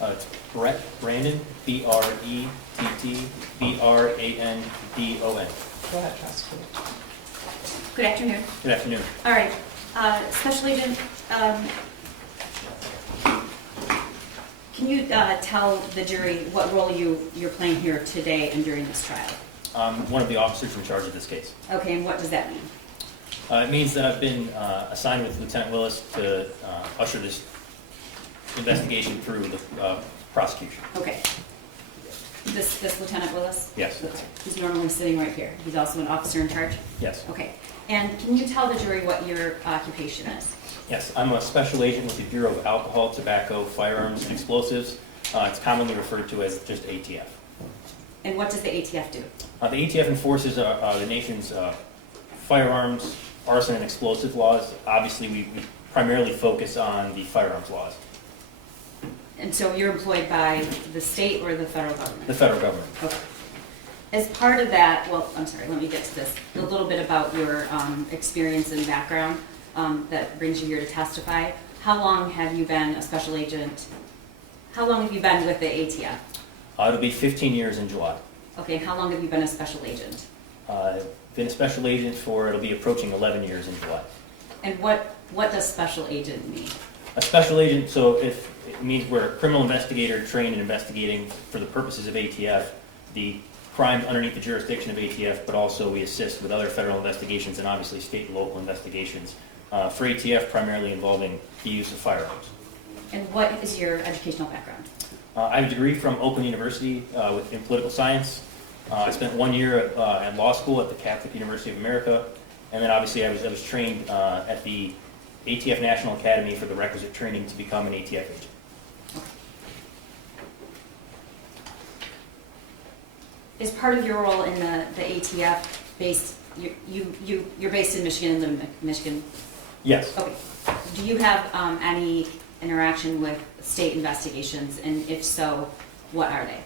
It's Brandon, B-R-E-T-T-B-R-A-N-D-O-N. Go ahead, prosecutor. Good afternoon. Good afternoon. All right. Special Agent, can you tell the jury what role you're playing here today and during this trial? I'm one of the officers in charge of this case. Okay, and what does that mean? It means that I've been assigned with Lieutenant Willis to usher this investigation through the prosecution. Okay. This Lieutenant Willis? Yes. Okay. He's normally sitting right here. He's also an officer in charge? Yes. Okay. And can you tell the jury what your occupation is? Yes, I'm a special agent with the Bureau of Alcohol, Tobacco, Firearms, and Explosives. It's commonly referred to as just ATF. And what does the ATF do? The ATF enforces the nation's firearms, arson, and explosive laws. Obviously, we primarily focus on the firearms laws. And so you're employed by the state or the federal government? The federal government. Okay. As part of that, well, I'm sorry, let me get to this. A little bit about your experience and background that brings you here to testify. How long have you been a special agent? How long have you been with the ATF? It'll be 15 years in July. Okay, and how long have you been a special agent? I've been a special agent for, it'll be approaching 11 years in July. And what does special agent mean? A special agent, so if it means we're a criminal investigator trained in investigating for the purposes of ATF, the crimes underneath the jurisdiction of ATF, but also we assist with other federal investigations and obviously state and local investigations for ATF, primarily involving the use of firearms. And what is your educational background? I have a degree from Oakland University in political science. I spent 1 year at law school at the Catholic University of America, and then obviously I was trained at the ATF National Academy for the requisite training to become an ATF agent. Is part of your role in the ATF based, you're based in Michigan and live in Michigan? Yes. Okay. Do you have any interaction with state investigations, and if so, what are they?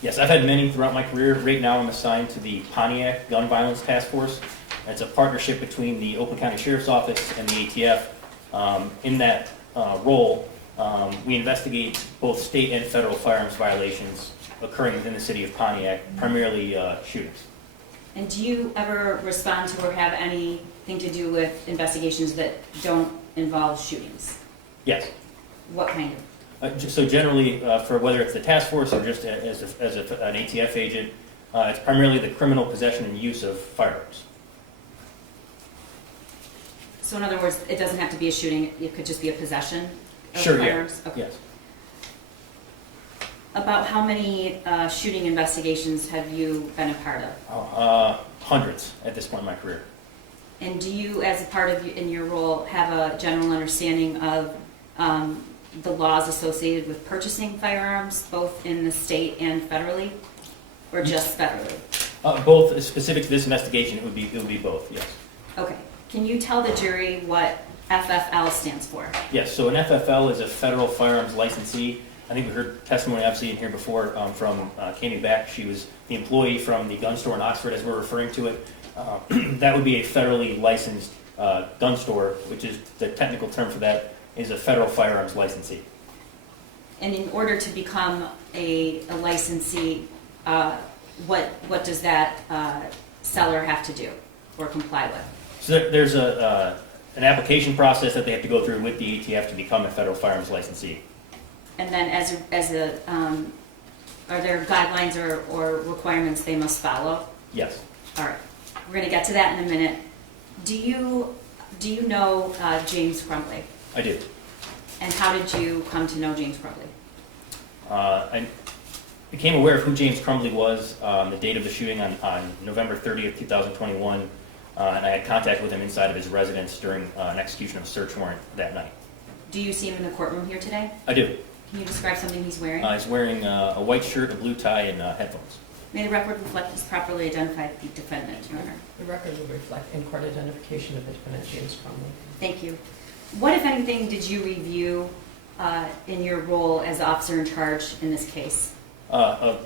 Yes, I've had many throughout my career. Right now I'm assigned to the Pontiac Gun Violence Task Force. It's a partnership between the Oakland County Sheriff's Office and the ATF. In that role, we investigate both state and federal firearms violations occurring within the city of Pontiac, primarily shootings. And do you ever respond to or have anything to do with investigations that don't involve shootings? Yes. What kind of? So generally, for whether it's the task force or just as an ATF agent, it's primarily the criminal possession and use of firearms. So in other words, it doesn't have to be a shooting, it could just be a possession of Sure, firearms? yeah. Okay. Yes. About how many shooting investigations have you been a part of? Hundreds at this point in my career. And do you, as a part of in your role, have a general understanding of the laws associated with purchasing firearms, both in the state and federally, or just federally? Both. Specific to this investigation, it would be both. Yes. Okay. Can you tell the jury what FFL stands for? Yes. So an FFL is a federal firearms licensee. I think we heard testimony obviously in here before from Kami Beck. She was the employee from the gun store in Oxford, as we're referring to it. That would be a federally licensed gun store, which is the technical term for that, is a federal firearms licensee. And in order to become a licensee, what does that seller have to do or comply with? So there's an application process that they have to go through with the ATF to become a federal firearms licensee. And then are there guidelines or requirements they must follow? Yes. All right. We're going to get to that in a minute. Do you know James Crumbley? I do. And how did you come to know James Crumbley? I became aware of who James Crumbley was the date of the shooting on November 30th, 2021, and I had contact with him inside of his residence during an execution of a search warrant that night. Do you see him in the courtroom here today? I do. Can you describe something he's wearing? He's wearing a white shirt, a blue tie, and headphones. May the record reflect he's properly identified the defendant, Your Honor. The record will reflect in-court identification of the defendant, James Crumbley. Thank you. What, if anything, did you review in your role as officer in charge in this case? A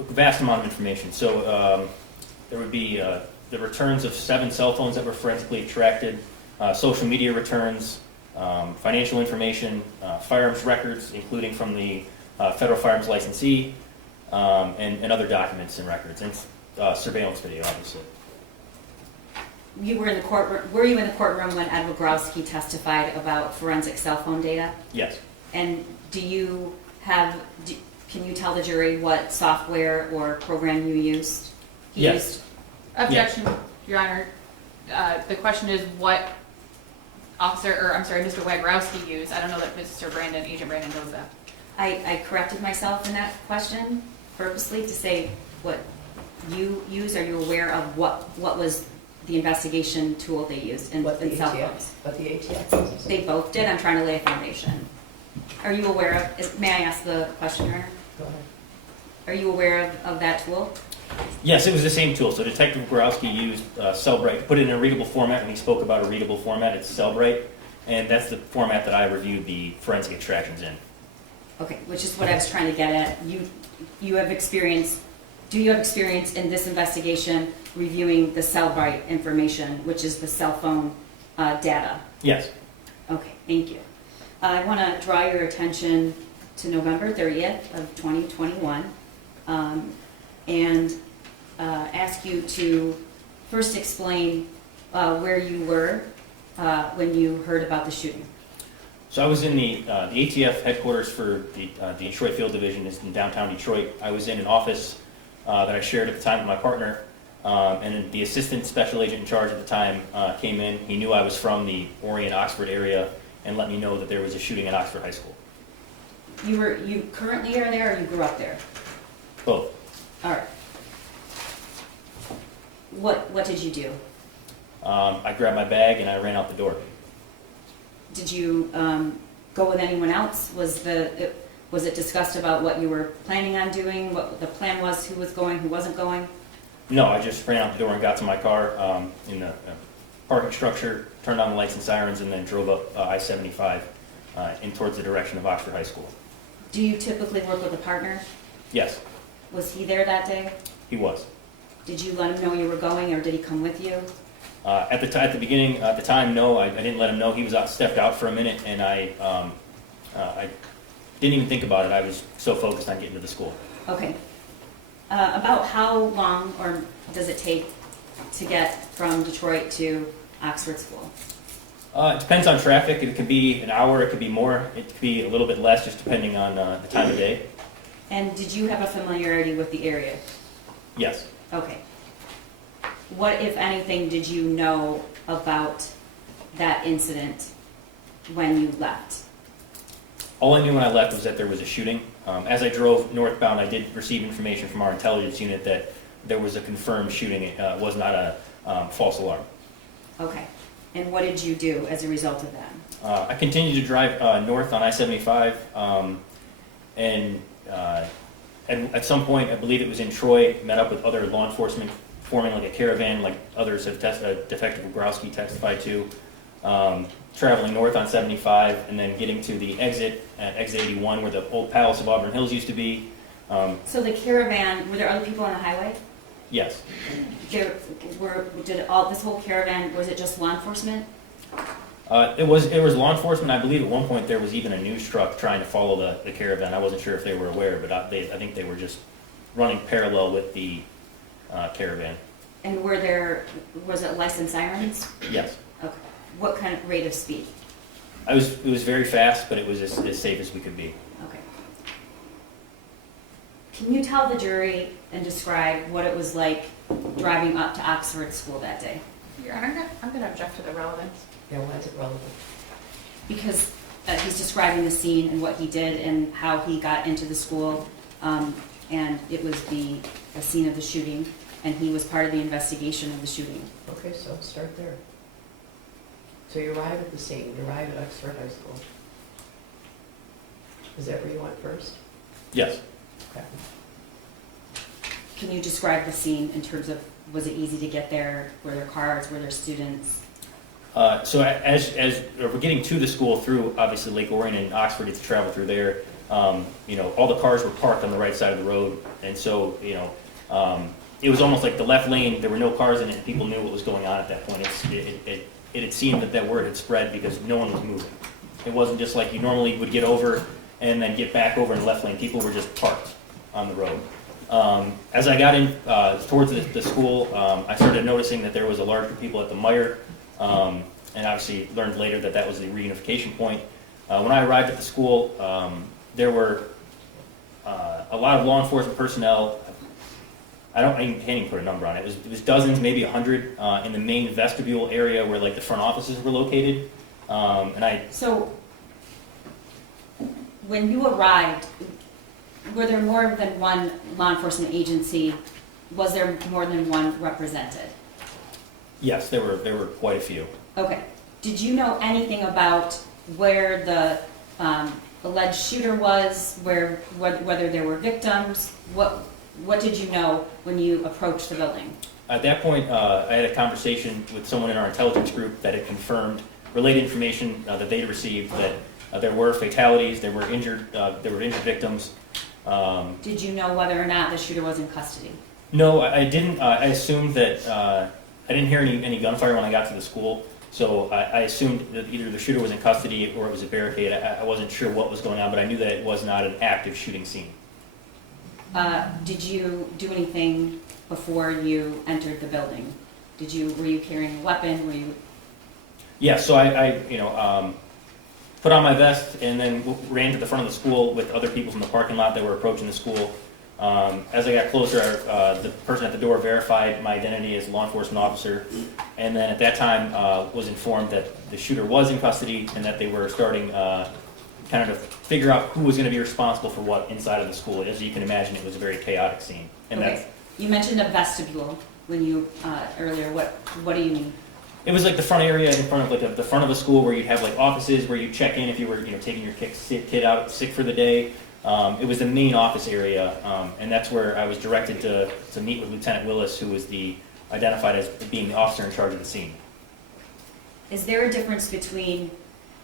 vast amount of information. So there would be the returns of 7 cell phones that were forensically extracted, social media returns, financial information, firearms records, including from the federal firearms licensee, and other documents and records, and surveillance video, obviously. You were in the courtroom, were you in the courtroom when Ed Wogrowski testified about forensic cell phone data? Yes. And can you tell the jury what software or program you used? He Yes. used- Objection, Your Honor. The question is what Mr. Wagorowski used. I don't know that Agent Brandon knows that. I corrected myself in that question purposely to say what you used. Are you aware of what was the investigation tool they used in What the cell ATF, phones? what the ATF uses. They both did. I'm trying to lay a foundation. Are you aware of, may I ask the question, Your Honor? Go ahead. Are you aware of that tool? Yes, it was the same tool. So Detective Borowski used Cellbrite, put it in a readable format. When he spoke about a readable format, it's Cellbrite, and that's the format that I reviewed the forensic extractions in. Okay, which is what I was trying to get at. You have experience, do you have experience in this investigation reviewing the Cellbrite information, which is the cell phone data? Yes. Okay, thank you. I want to draw your attention to November 30th of 2021 and ask you to first explain where you were when you heard about the shooting. So I was in the ATF headquarters for the Detroit Field Division is in downtown Detroit. I was in an office that I shared at the time with my partner, and the assistant special agent in charge at the time came in. He knew I was from the Orient, Oxford area and let me know that there was a shooting at Oxford High School. You currently are there or you grew up there? Both. All right. What did you do? I grabbed my bag and I ran out the door. Did you go with anyone else? Was it discussed about what you were planning on doing, what the plan was, who was going, who wasn't going? No, I just ran out the door and got to my car in the parking structure, turned on the lights and sirens, and then drove up I-75 in towards the direction of Oxford High School. Do you typically work with a partner? Yes, Was he there that day? he was. Did you let him know you were going, or did he come with you? At the beginning, at the time, no, I didn't let him know. He was stepped out for a minute, and I didn't even think about it. I was so focused on getting to the school. Okay. About how long or does it take to get from Detroit to Oxford School? It depends on traffic. It could be an hour, it could be more, it could be a little bit less, just depending on the time of day. And did you have a familiarity with the area? Yes. Okay. What, if anything, did you know about that incident when you left? All I knew when I left was that there was a shooting. As I drove northbound, I did receive information from our intelligence unit that there was a confirmed shooting. It was not a false alarm. Okay. And what did you do as a result of that? I continued to drive north on I-75, and at some point, I believe it was in Troy, met up with other law enforcement, forming like a caravan, like others have Detective Wogrowski testified to, traveling north on 75, and then getting to the exit at exit 81, where the old Palace of Auburn Hills used to be. So the caravan, were there other people on the highway? Yes. Did this whole caravan, was it just law enforcement? It was law enforcement. I believe at one point there was even a news truck trying to follow the caravan. I wasn't sure if they were aware, but I think they were just running parallel with the caravan. And was it licensed sirens? Yes. Okay. What kind of rate of speed? It was very fast, but it was as safe as we could be. Okay. Can you tell the jury and describe what it was like driving up to Oxford School that day? Your Honor, I'm going to object to the relevance. Yeah, why is it relevant? Because he's describing the scene and what he did and how he got into the school, and it was the scene of the shooting, and he was part of the investigation of the shooting. Okay, so start there. So you arrive at the scene, you arrive at Oxford High School. Is that where you went first? Yes. Okay. Can you describe the scene in terms of, was it easy to get there? Were there cars? Were there students? So as we're getting to the school through obviously Lake Orion and Oxford, to travel through there, all the cars were parked on the right side of the road, and so it was almost like the left lane. There were no cars in it, and people knew what was going on at that point. It it had seemed that that word had spread because no one was moving. It wasn't just like you normally would get over and then get back over in the left lane. People were just parked on the road. As I got in towards the school, I started noticing that there was a large group of people at the Meyer, and obviously learned later that that was the reunification point. When I arrived at the school, there were a lot of law enforcement personnel. I can't even put a number on it. It was dozens, maybe 100, in the main vestibule area where like the front offices were located. So, when you arrived, were there more than one law enforcement agency? Was there more than one represented? Yes, there were quite a few. Okay. Did you know anything about where the alleged shooter was, whether there were victims? What did you know when you approached the building? At that point, I had a conversation with someone in our intelligence group that had confirmed related information that they had received that there were fatalities, there were injured victims. Did you know whether or not the shooter was in custody? No, I didn't. I assumed that I didn't hear any gunfire when I got to the school, so I assumed that either the shooter was in custody or it was a barricade. I wasn't sure what was going on, but I knew that it was not an active shooting scene. Did you do anything before you entered the building? Were you carrying a weapon? Were you? Yeah, so I put on my vest and then ran to the front of the school with other people from the parking lot that were approaching the school. As I got closer, the person at the door verified my identity as a law enforcement officer, and then at that time was informed that the shooter was in custody and that they were starting kind of to figure out who was going to be responsible for what inside of the school. As you can imagine, it was a very chaotic scene. And Okay. You mentioned a vestibule when you earlier. What do you mean? It was like the front area in front of like the front of a school where you'd have like offices where you check in if you were taking your kid out sick for the day. It was the main office area, and that's where I was directed to meet with Lieutenant Willis, who was identified as being the officer in charge of the scene. Is there a difference between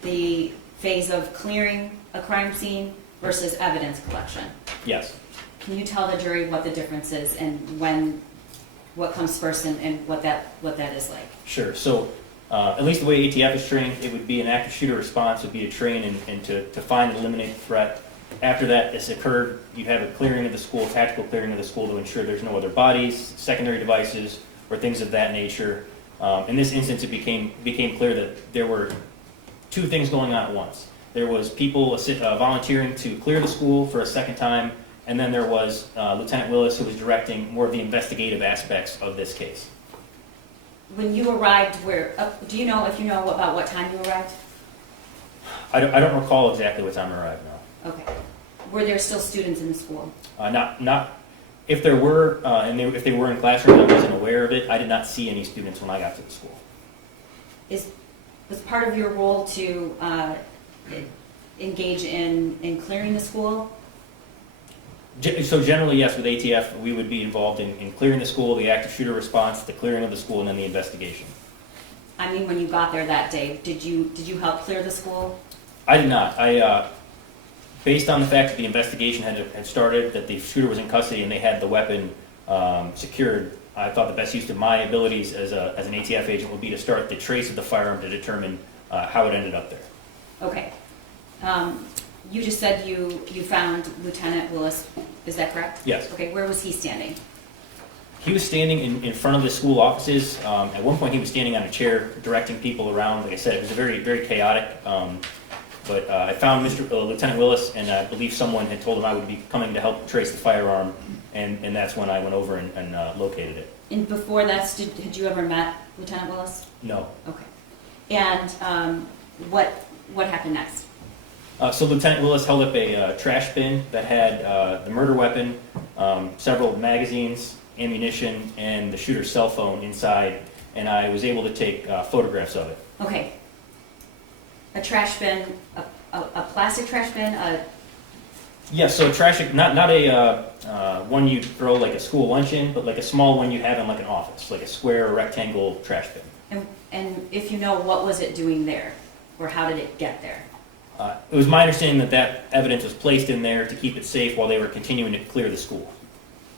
the phase of clearing a crime scene versus evidence collection? Yes. Can you tell the jury what the difference is and what comes first and what that is like? Sure. So, at least the way ATF is trained, it would be an active shooter response, would be to train and to find and eliminate the threat. After that has occurred, you have a clearing of the school, tactical clearing of the school to ensure there's no other bodies, secondary devices, or things of that nature. In this instance, it became clear that there were two things going on at once. There was people volunteering to clear the school for a second time, and then there was Lieutenant Willis, who was directing more of the investigative aspects of this case. When you arrived, do you know about what time you arrived? I don't recall exactly what time I arrived now. Okay. Were there still students in the school? Not. If there were, if they were in classrooms, I wasn't aware of it. I did not see any students when I got to the school. Was part of your role to engage in clearing the school? So generally, yes, with ATF, we would be involved in clearing the school, the active shooter response, the clearing of the school, and then the investigation. I mean, when you got there that day, did you help clear the school? I did not. Based on the fact that the investigation had started, that the shooter was in custody and they had the weapon secured, I thought the best use of my abilities as an ATF agent would be to start the trace of the firearm to determine how it ended up there. Okay. You just said you found Lieutenant Willis. Is that correct? Yes. Okay. Where was he standing? He was standing in front of the school offices. At one point, he was standing on a chair directing people around. Like I said, it was a very, very chaotic. But I found Lieutenant Willis, and I believe someone had told him I would be coming to help trace the firearm, and that's when I went over and located it. And before that, had you ever met Lieutenant Willis? No. Okay. And what happened next? So Lieutenant Willis held up a trash bin that had the murder weapon, several magazines, ammunition, and the shooter's cell phone inside, and I was able to take photographs of it. Okay. A trash bin, a plastic trash bin, Yes, so trash, not a one you throw like a school lunch in, but like a small one you have in like an office, like a square or rectangle trash bin. and if you know, what was it doing there, or how did it get there? It was my understanding that evidence was placed in there to keep it safe while they were continuing to clear the school.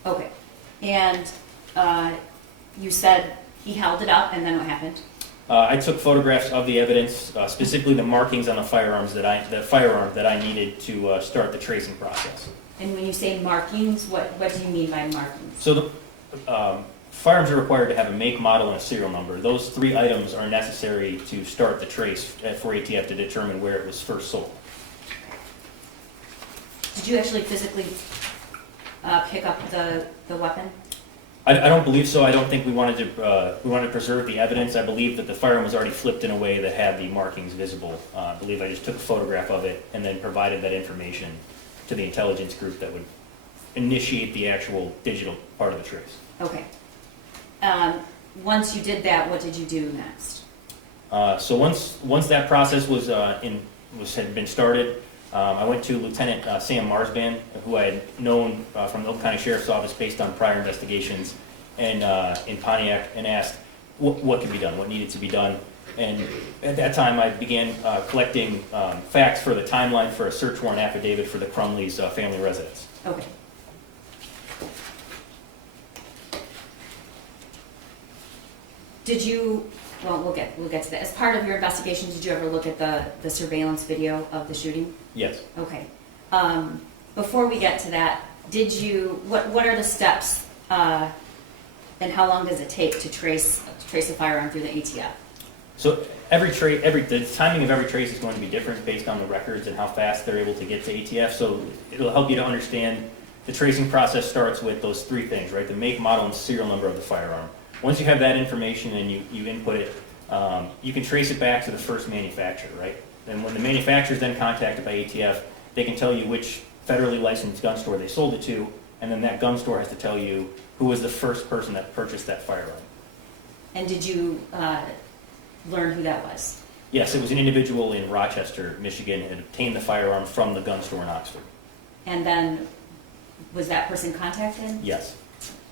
Okay. And you said he held it up, and then what happened? I took photographs of the evidence, specifically the markings on the firearm that I needed to start the tracing process. And when you say markings, what do you mean by markings? So the firearms are required to have a make, model, and a serial number. Those 3 items are necessary to start the trace for ATF to determine where it was first sold. Did you actually physically pick up the weapon? I don't believe so. I don't think we wanted to preserve the evidence. I believe that the firearm was already flipped in a way that had the markings visible. I believe I just took a photograph of it and then provided that information to the intelligence group that would initiate the actual digital part of the trace. Okay. Once you did that, what did you do next? So once that process had been started, I went to Lieutenant Sam Marsban, who I had known from the Oakland County Sheriff's Office based on prior investigations and in Pontiac, and asked what could be done, what needed to be done. And at that time, I began collecting facts for the timeline for a search warrant affidavit for the Crumbley's family residence. Okay. Did you, well, we'll get to that. As part of your investigation, did you ever look at the surveillance video of the shooting? Yes. Okay. Before we get to that, what are the steps and how long does it take to trace a firearm through the ATF? So the timing of every trace is going to be different based on the records and how fast they're able to get to ATF. So it'll help you to understand the tracing process starts with those 3 things, right? The make, model, and serial number of the firearm. Once you have that information and you input it, you can trace it back to the first manufacturer, right? And when the manufacturer is then contacted by ATF, they can tell you which federally licensed gun store they sold it to, and then that gun store has to tell you who was the first person that purchased that firearm. And did you learn who that was? Yes, it was an individual in Rochester, Michigan, and obtained the firearm from the gun store in Oxford. And then, was that person contacted? Yes.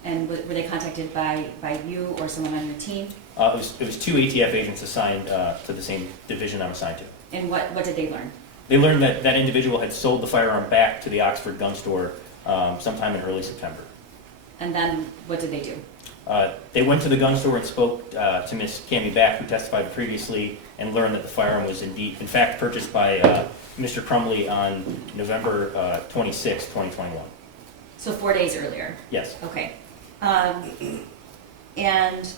And were they contacted by you or someone on your team? It was 2 ATF agents assigned to the same division I'm assigned to. And what did they learn? They learned that that individual had sold the firearm back to the Oxford gun store sometime in early September. And then what did they do? They went to the gun store and spoke to Ms. Cammie Back, who testified previously, and learned that the firearm was in fact purchased by Mr. Crumbley on November 26, 2021. So 4 days earlier? Yes. Okay. And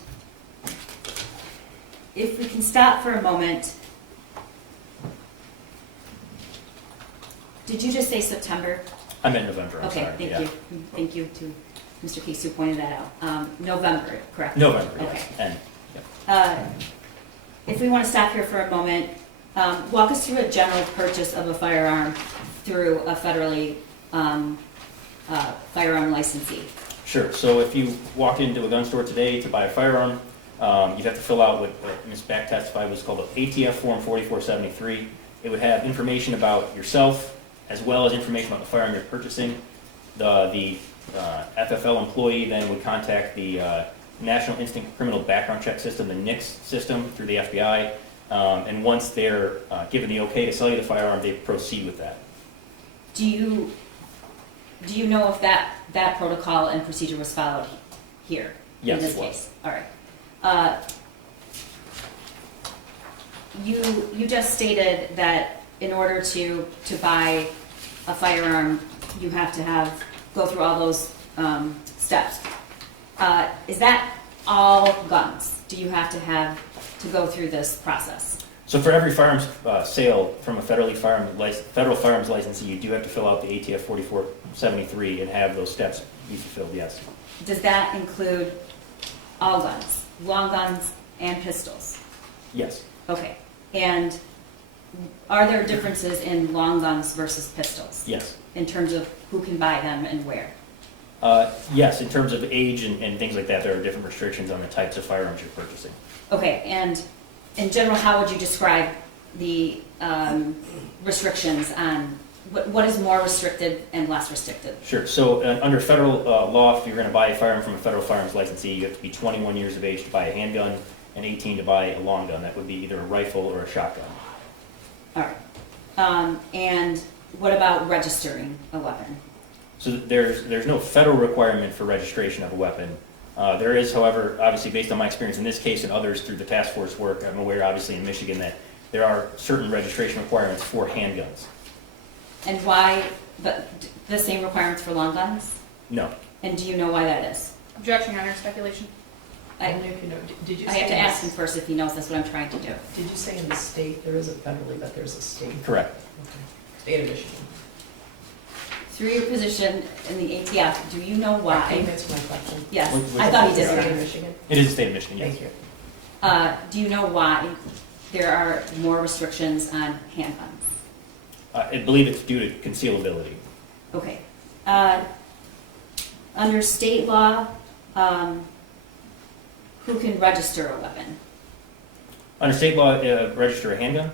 if we can stop for a moment, did you just say September? I meant November, I'm Okay, sorry. thank Yeah. you. Thank you to Mr. Case who pointed that out. November, correct? November, Okay. yes. And, yeah. If we want to stop here for a moment, walk us through a general purchase of a firearm through a federally firearm licensee. Sure. So if you walked into a gun store today to buy a firearm, you'd have to fill out what Ms. Back testified was called an ATF Form 4473. It would have information about yourself as well as information about the firearm you're purchasing. The FFL employee then would contact the National Instant Criminal Background Check System, the NICS system, through the FBI. And once they're given the okay to sell you the firearm, they proceed with that. Do you know if that protocol and procedure was followed here? Yes, in this it was. case? All right. You just stated that in order to buy a firearm, you have to go through all those steps. Is that all guns? Do you have to go through this process? So for every firearms sale from a federal firearms licensee, you do have to fill out the ATF 4473 and have those steps be fulfilled, yes. Does that include all guns, long guns and pistols? Yes. Okay. And are there differences in long guns versus pistols? Yes. In terms of who can buy them and where? Yes, in terms of age and things like that, there are different restrictions on the types of firearms you're purchasing. Okay, and in general, how would you describe the restrictions on what is more restricted and less restricted? Sure. So under federal law, if you're going to buy a firearm from a federal firearms licensee, you have to be 21 years of age to buy a handgun and 18 to buy a long gun. That would be either a rifle or a shotgun. All right. And what about registering a weapon? So there's no federal requirement for registration of a weapon. There is, however, obviously based on my experience in this case and others through the task force work, I'm aware obviously in Michigan that there are certain registration requirements for handguns. And why, the same requirements for long guns? No. And do you know why that is? Objection, Your Honor, speculation. Only if you know, did you I say? have to in ask the- him first if he knows that's what I'm trying to do. Did you say in the state, there is a federally, but there's a state? Correct. Okay. State of Michigan. Through your position in the ATF, do you know Can you why? answer my question? Yes, Which- I thought he Is it did. State Your of Honor. Michigan? It is the state of Michigan, yes. Thank you. Do you know why there are more restrictions on handguns? I believe it's due to concealability. Okay. Under state law, who can register a weapon? Under state law, register a handgun?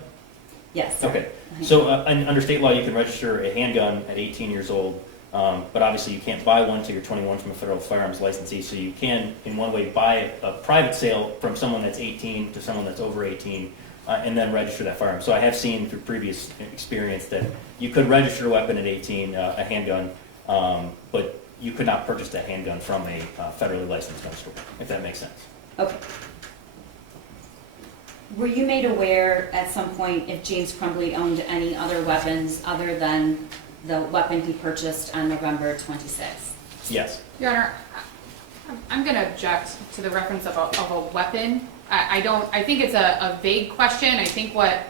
Yes. Okay. So under state law, you can register a handgun at 18 years old, but obviously you can't buy one until you're 21 from a federal firearms licensee. So you can, in one way, buy a private sale from someone that's 18 to someone that's over 18, and then register that firearm. So I have seen through previous experience that you could register a weapon at 18, a handgun, but you could not purchase that handgun from a federally licensed gun store, if that makes sense. Okay. Were you made aware at some point if James Crumbley owned any other weapons other than the weapon he purchased on November 26th? Yes. Your Honor, I'm going to object to the reference of a weapon. I think it's a vague question. I think what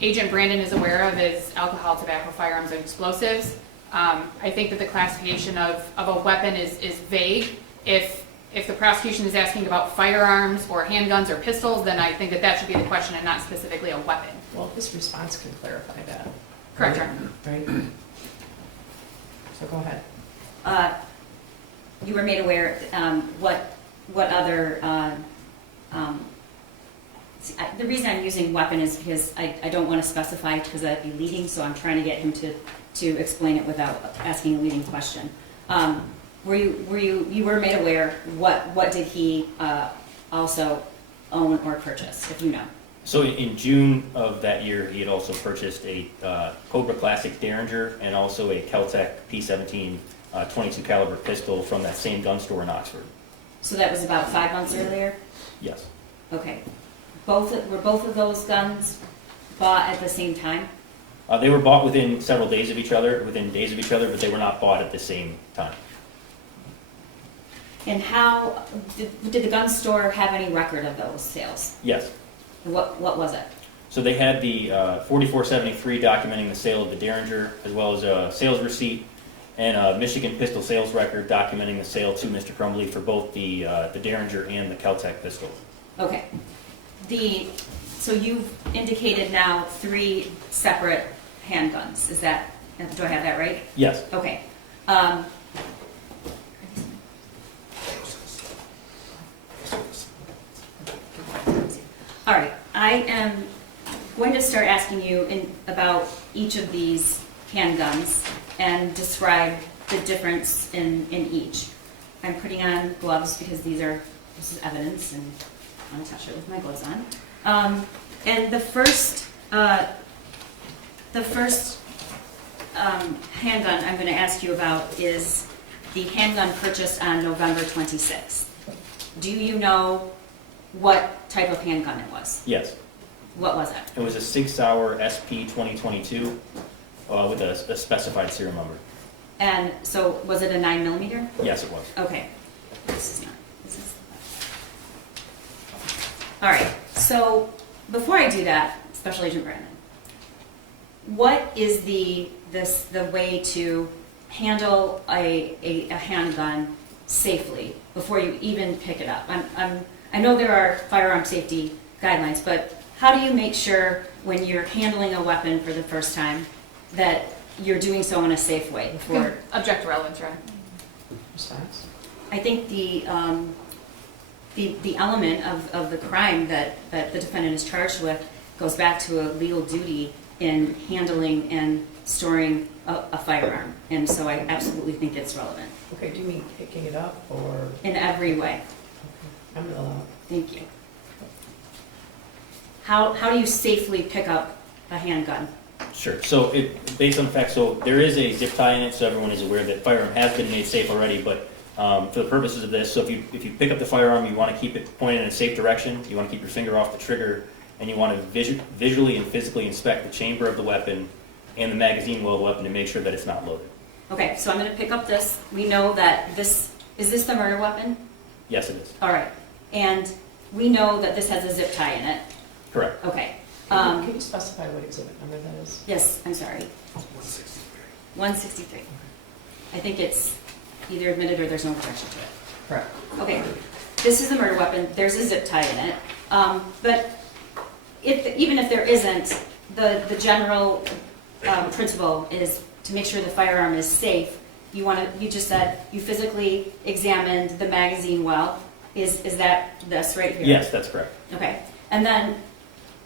Agent Brandon is aware of is alcohol, tobacco, firearms, and explosives. I think that the classification of a weapon is vague. If the prosecution is asking about firearms or handguns or pistols, then I think that should be the question and not specifically a weapon. Well, this response can clarify that. Correct, Your Honor. Right? So go ahead. You were made aware, what other, the reason I'm using weapon is because I don't want to specify because that'd be leading, so I'm trying to get him to explain it without asking a leading question. You were made aware, what did he also own or purchase, if you know? So in June of that year, he had also purchased a Cobra Classic Derringer and also a Keltec P17 .22 caliber pistol from that same gun store in Oxford. So that was about 5 months earlier? Yes. Okay. Were both of those guns bought at the same time? They were bought within several days of each other, but they were not bought at the same time. And how, did the gun store have any record of those sales? Yes. What was it? So they had the 4473 documenting the sale of the Derringer, as well as a sales receipt and a Michigan pistol sales record documenting the sale to Mr. Crumbley for both the Derringer and the Keltec pistol. Okay. So you've indicated now 3 separate handguns. Do I have that right? Yes. Okay. All right. I am going to start asking you about each of these handguns and describe the difference in each. I'm putting on gloves because this is evidence and I want to touch it with my gloves on. And the first handgun I'm going to ask you about is the handgun purchased on November 26th. Do you know what type of handgun it was? Yes. What was it? It was a 6-hour SP 2022 with a specified serial number. And so was it a 9mm? Yes, it was. Okay. All right. So before I do that, Special Agent Brandon, what is the way to handle a handgun safely before you even pick it up? I know there are firearm safety guidelines, but how do you make sure when you're handling a weapon for the first time that you're doing so in a safe way before? Object to relevance, Your Honor. Response? I think the element of the crime that the defendant is charged with goes back to a legal duty in handling and storing a firearm, and so I absolutely think it's relevant. Okay, do you mean picking it up or? In every way. Okay, I'm gonna allow it. Thank you. How do you safely pick up a handgun? Sure. So based on the fact, so there is a zip tie in it, so everyone is aware that firearm has been made safe already, but For the purposes of this, so if you pick up the firearm, you want to keep it pointed in a safe direction, you want to keep your finger off the trigger, and you want to visually and physically inspect the chamber of the weapon and the magazine well of the weapon to make sure that it's not loaded. Okay, so I'm going to pick up this. We know that is this the murder weapon? Yes, it is. All right. And we know that this has a zip tie in it. Correct. Okay. Can you specify what exhibit number that is? Yes, I'm sorry. 163. I think it's either admitted or there's no objection to it. Correct. Okay, this is a murder weapon. There's a zip tie in it. But even if there isn't, the general principle is to make sure the firearm is safe. You just said you physically examined the magazine well. Is that this right here? Yes, that's correct. Okay, and then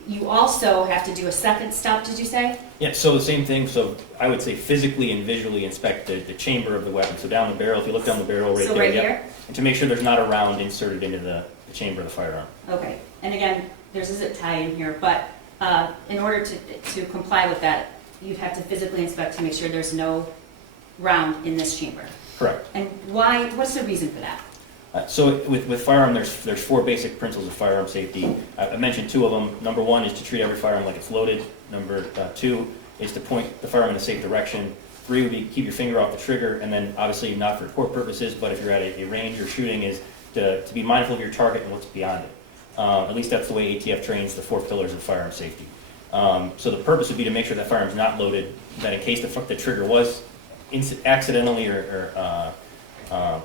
you also have to do a second step, did you say? Yeah, so the same thing, so I would say physically and visually inspect the chamber of the weapon. So down the barrel, if you look down the barrel right So there. right yep. here? And to make sure there's not a round inserted into the chamber of the firearm. Okay, and again, there's a zip tie in here, but in order to comply with that, you'd have to physically inspect to make sure there's no round in this chamber. Correct. And why, what's the reason for that? So with firearm, there's four basic principles of firearm safety. I mentioned two of them. Number one is to treat every firearm like it's loaded. Number two is to point the firearm in a safe direction. Three would be keep your finger off the trigger, and then obviously not for court purposes, but if you're at a range or shooting, is to be mindful of your target and what's beyond it. At least that's the way ATF trains the four pillars of firearm safety. So the purpose would be to make sure that firearm's not loaded, that in case the trigger was accidentally or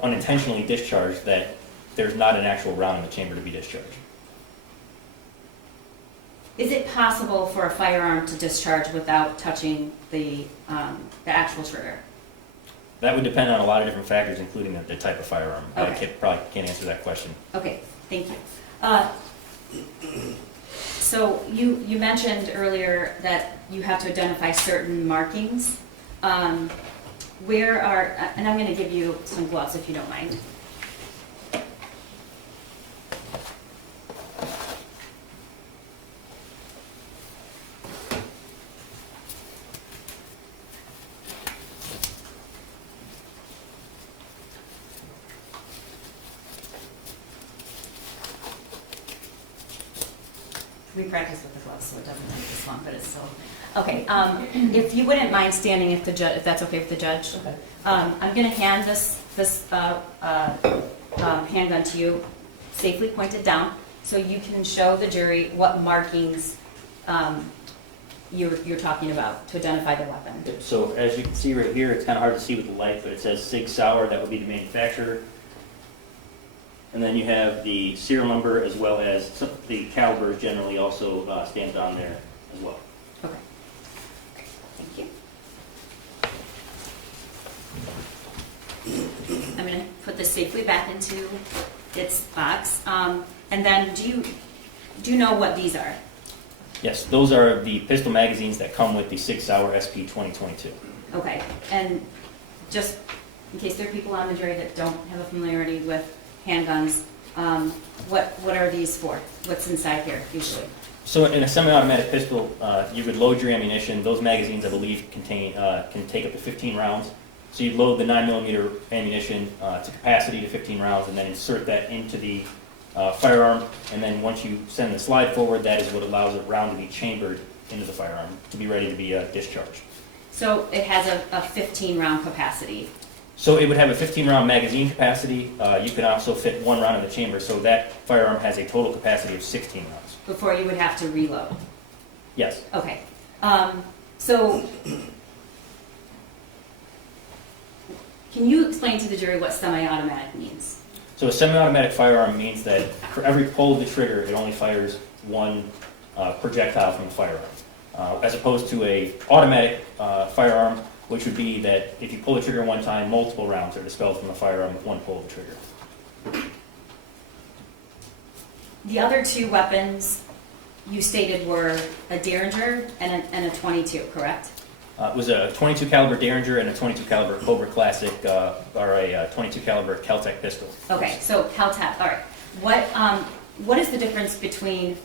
unintentionally discharged, that there's not an actual round in the chamber to be discharged. Is it possible for a firearm to discharge without touching the actual trigger? That would depend on a lot of different factors, including the type of firearm. Okay. I probably can't answer that question. Okay, thank you. So you mentioned earlier that you have to identify certain markings. Where are, and I'm going to give you some gloves if you don't mind. We practice with the gloves, so it doesn't take this long, but it's still. Okay, if you wouldn't mind standing, if that's okay with the judge. Okay. I'm going to hand this handgun to you, safely pointed down, so you can show the jury what markings you're talking about to identify the weapon. So as you can see right here, it's kind of hard to see with the light, but it says Sig Sauer, that would be the manufacturer. And then you have the serial number as well as the caliber generally also stamped on there as well. Okay. Thank you. I'm going to put this safely back into its box. And then do you know what these are? Yes, those are the pistol magazines that come with the Sig Sauer SP 2022. Okay. And just in case there are people on the jury that don't have a familiarity with handguns, what are these for? What's inside here usually? So in a semi-automatic pistol, you would load your ammunition. Those magazines, I believe, can take up to 15 rounds. So you'd load the 9mm ammunition to capacity to 15 rounds and then insert that into the firearm. And then once you send the slide forward, that is what allows a round to be chambered into the firearm to be ready to be discharged. So it has a 15-round capacity. So it would have a 15-round magazine capacity. You can also fit one round in the chamber, so that firearm has a total capacity of 16 rounds. Before you would have to reload? Yes. Okay. So can you explain to the jury what semi-automatic means? So a semi-automatic firearm means that for every pull of the trigger, it only fires one projectile from the firearm, as opposed to a automatic firearm, which would be that if you pull the trigger one time, multiple rounds are dispelled from the firearm with one pull of the trigger. The other two weapons you stated were a Derringer and a .22, correct? It was a .22 caliber Derringer and a .22 caliber Cobra Classic, or a .22 caliber Kel-Tec pistol. Okay, so Kel-Tec. All right. What is the difference between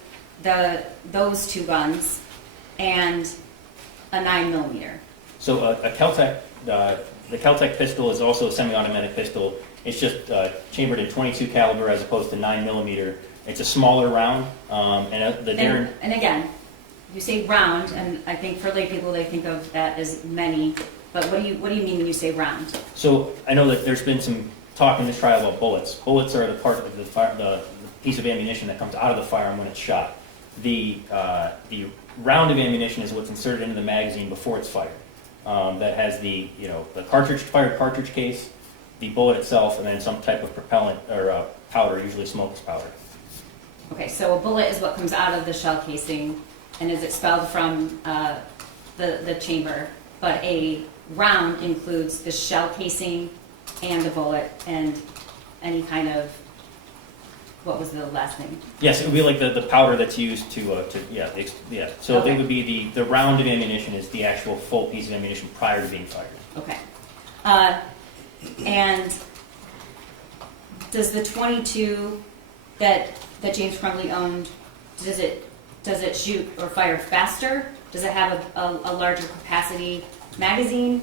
those two guns and a 9mm? So a Keltec, the Keltec pistol is also a semi-automatic pistol. It's just chambered in 22 caliber as opposed to 9mm. It's a smaller round, And again, you say round, and I think for lay people, they think of that as many, but what do you mean when you say round? So I know that there's been some talk in this trial about bullets. Bullets are the part of the piece of ammunition that comes out of the firearm when it's shot. The round of ammunition is what's inserted into the magazine before it's fired. That has the fired cartridge case, the bullet itself, and then some type of propellant or powder, usually smokeless powder. Okay, so a bullet is what comes out of the shell casing and is expelled from the chamber, but a round includes the shell casing and the bullet and any kind of, what was the last thing? Yes, it would be like the powder that's used to So Okay. it would be the round of ammunition is the actual full piece of ammunition prior to being fired. Okay. And does the 22 that James Crumbley owned, does it shoot or fire faster? Does it have a larger capacity magazine?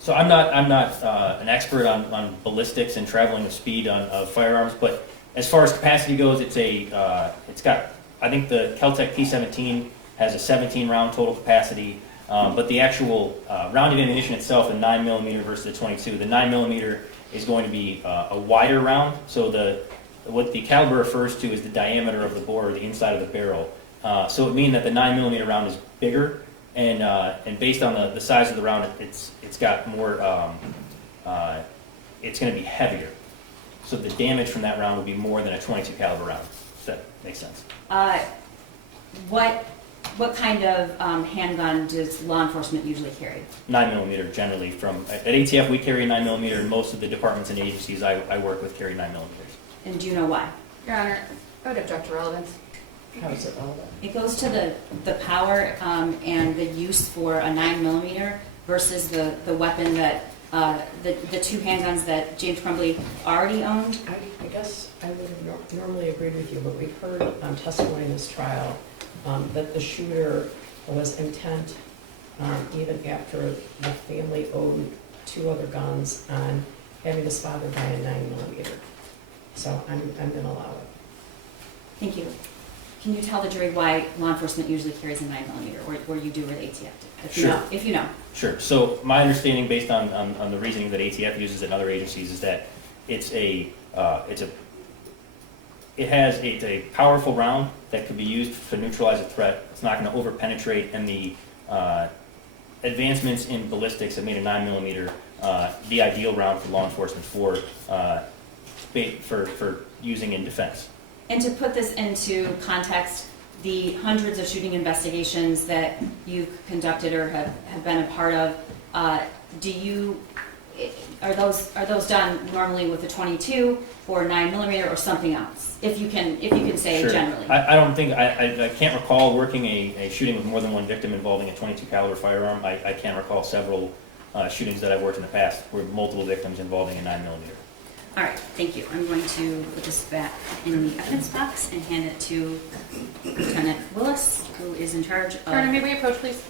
So I'm not an expert on ballistics and traveling the speed of firearms, but as far as capacity goes, it's got, I think the Keltec P17 has a 17 round total capacity, but the actual round of ammunition itself, the 9mm versus the 22, the 9mm is going to be a wider round. So what the caliber refers to is the diameter of the bore, or the inside of the barrel. So it would mean that the 9mm round is bigger, and based on the size of the round, it's got more. It's going to be heavier. So the damage from that round would be more than a 22 caliber round. If that makes sense. What kind of handgun does law enforcement usually carry? 9mm generally. At ATF we carry 9mm, and most of the departments and agencies I work with carry 9mm. And do you know why? Your Honor, I would object to relevance. How is it relevant? It goes to the power and the use for a 9mm versus the weapon that the two handguns that James Crumbley already owned. I guess I would have normally agreed with you, but we've heard testimony in this trial that the shooter was intent, even after the family owned two other guns, on having his father buy a 9mm. So I'm going to allow it. Thank you. Can you tell the jury why law enforcement usually carries a 9mm, or you do with ATF? If you know. Sure. So my understanding, based on the reasoning that ATF uses and other agencies, is that it's a powerful round that could be used to neutralize a threat. It's not going to over-penetrate, and the advancements in ballistics have made a 9mm the ideal round for law enforcement for using in defense. And to put this into context, the hundreds of shooting investigations that you've conducted or have been a part of, are those done normally with a 22 or 9mm or something else? If you can say Sure. generally. I don't think I can't recall working a shooting with more than one victim involving a 22 caliber firearm. I can't recall several shootings that I've worked in the past where multiple victims involving a 9mm. All right, thank you. I'm going to put this back in the evidence box and hand it to Lieutenant Willis, who is in charge of... Your Honor, may we approach, please?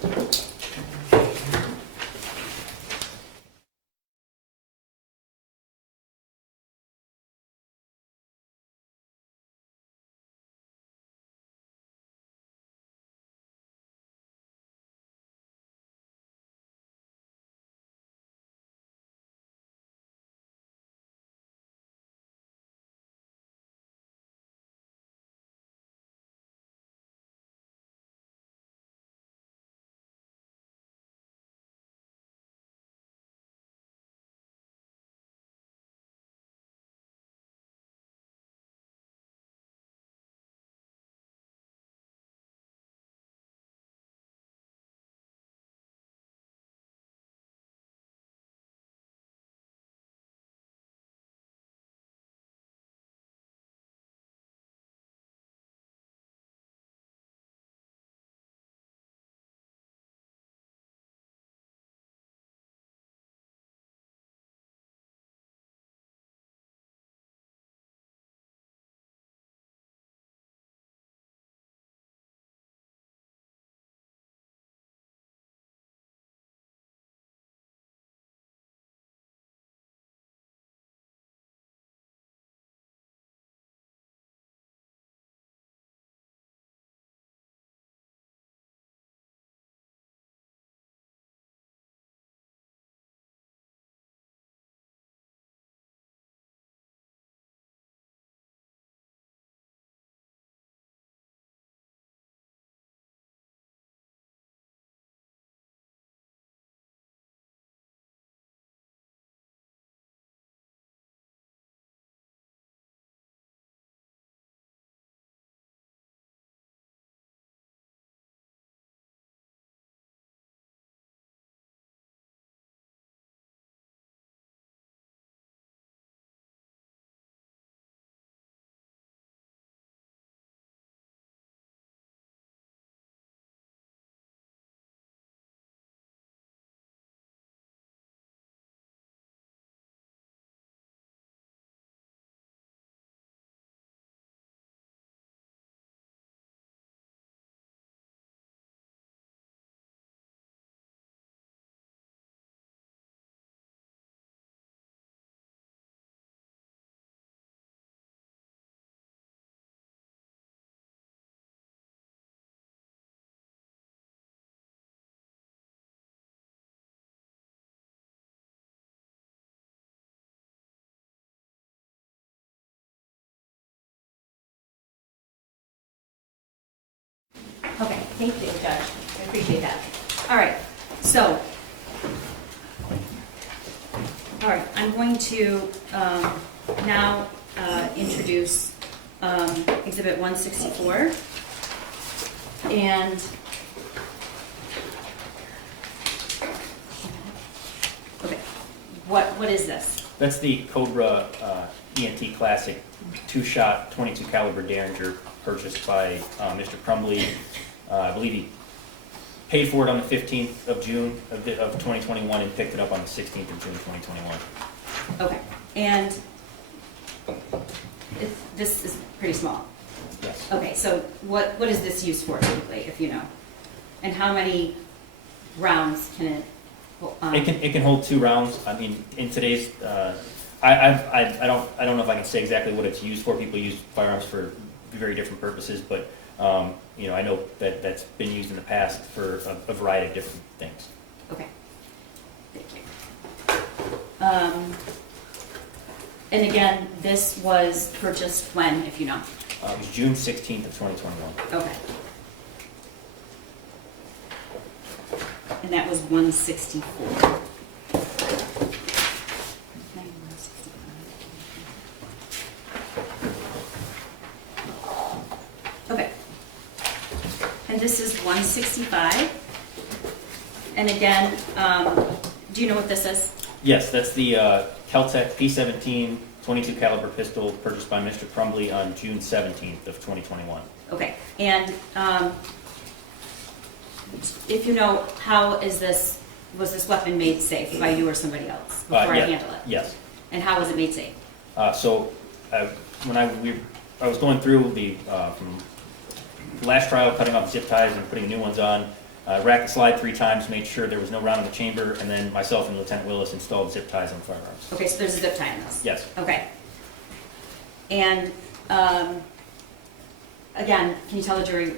Okay, thank you, Judge. I appreciate that. All right, so, I'm going to now introduce Exhibit 164. And, okay, what is this? That's the Cobra ENT Classic 2-shot 22 caliber Derringer purchased by Mr. Crumbley. I believe he paid for it on the 15th of June of 2021 and picked it up on the 16th of June 2021. Okay, and this is pretty small. Yes. Okay, so what is this used for typically, if you know? And how many rounds can it hold? It can hold 2 rounds. I mean, in today's, I don't know if I can say exactly what it's used for. People use firearms for very different purposes, but you know, I know that that's been used in the past for a variety of different things. Okay, thank you. And again, this was purchased when, if you know? It was June 16th of 2021. Okay. And that was 164. Okay. And this is 165. And again, do you know what this is? Yes, that's the Kel-Tec P17 22 caliber pistol purchased by Mr. Crumbley on June 17th of 2021. Okay, and if you know, how was this weapon made safe by you or somebody else before I handle it? Yes. And how was it made safe? When I was going through the from last trial, cutting off zip ties and putting new ones on, racked the slide 3 times, made sure there was no round in the chamber, and then myself and Lieutenant Willis installed zip ties on firearms. Okay, so there's a zip tie in this? Yes. Okay. And again, can you tell the jury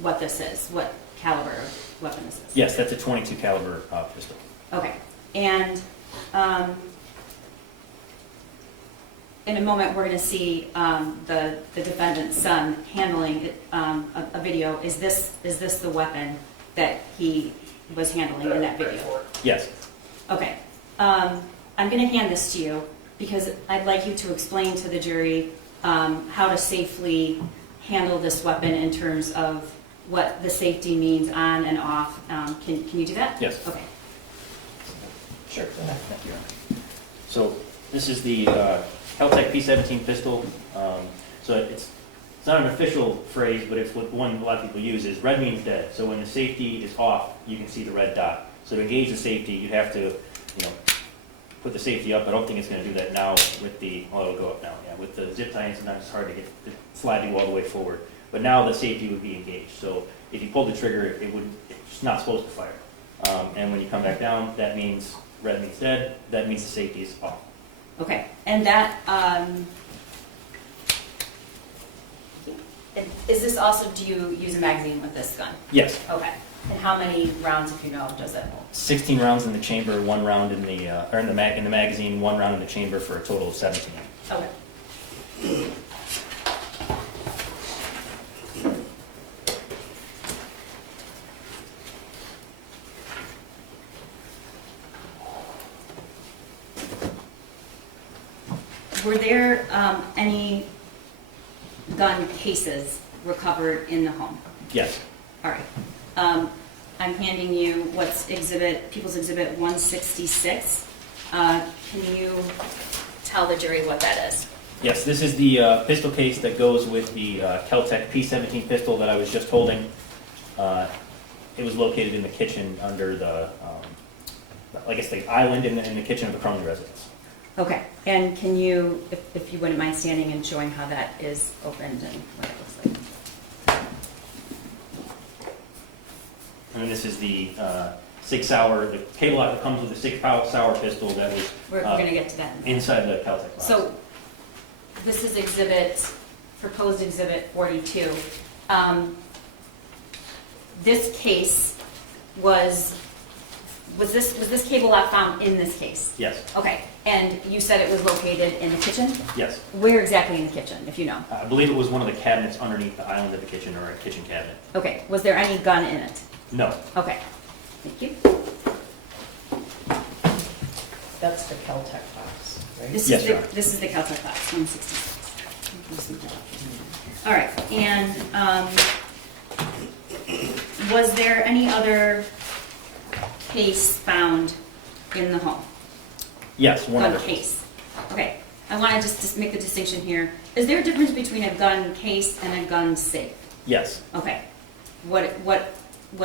what this is? What caliber of weapon this is? Yes, that's a 22 caliber pistol. Okay. And in a moment, we're going to see the defendant's son handling it, a video. Is this the weapon that he was handling in that video? Yes. Okay. I'm going to hand this to you because I'd like you to explain to the jury how to safely handle this weapon in terms of what the safety means on and off. Can you do that? Yes. Okay. Sure, go ahead. Thank you. So this is the Kel-Tec P17 pistol. So it's not an official phrase, but it's what one a lot of people use is red means dead. So when the safety is off, you can see the red dot. So to engage the safety, you'd have to, you know, put the safety up. I don't think it's going to do that now with the, well, it'll go up now, yeah. With the zip tie, sometimes it's hard to get the slide to go all the way forward. But now the safety would be engaged. So if you pull the trigger, it's not supposed to fire. And when you come back down, that means red means dead. That means the safety is off. Okay. And that, is this also, do you use a magazine with this gun? Yes. Okay. And how many rounds, if you know, does that hold? 16 rounds in the chamber, 1 round in the in the magazine, 1 round in the chamber for a total of 17. Okay. Were there any gun cases recovered in the home? Yes. All right. I'm handing you what's People's Exhibit 166. Can you tell the jury what that is? Yes, this is the pistol case that goes with the Kel-Tec P17 pistol that I was just holding. It was located in the kitchen under the, I guess the island in the kitchen of the Crumbley residence. Okay. And can you, if you wouldn't mind standing and showing how that is opened and what it looks like? And this is the Sig Sauer, the cable lock that comes with the Sig Sauer pistol that was We're going to get to that. inside the Kel-Tec box. So this is proposed exhibit 42. This case was Was this cable lock found in this case? Yes, Okay, and you said it was located in the kitchen? yes. Where exactly in the kitchen, if you know? I believe it was one of the cabinets underneath the island of the kitchen, or a kitchen cabinet. Okay, was there any gun in it? No, Okay, thank you. That's the Caltech box, right? This Yes, is Your Honor. this is the Caltech box, 166. All right, and was there any other case found in the home? yes, one Gun other. case. Okay, I want to just make the distinction here. Is there a difference between a gun case and a gun safe? Yes, Okay, what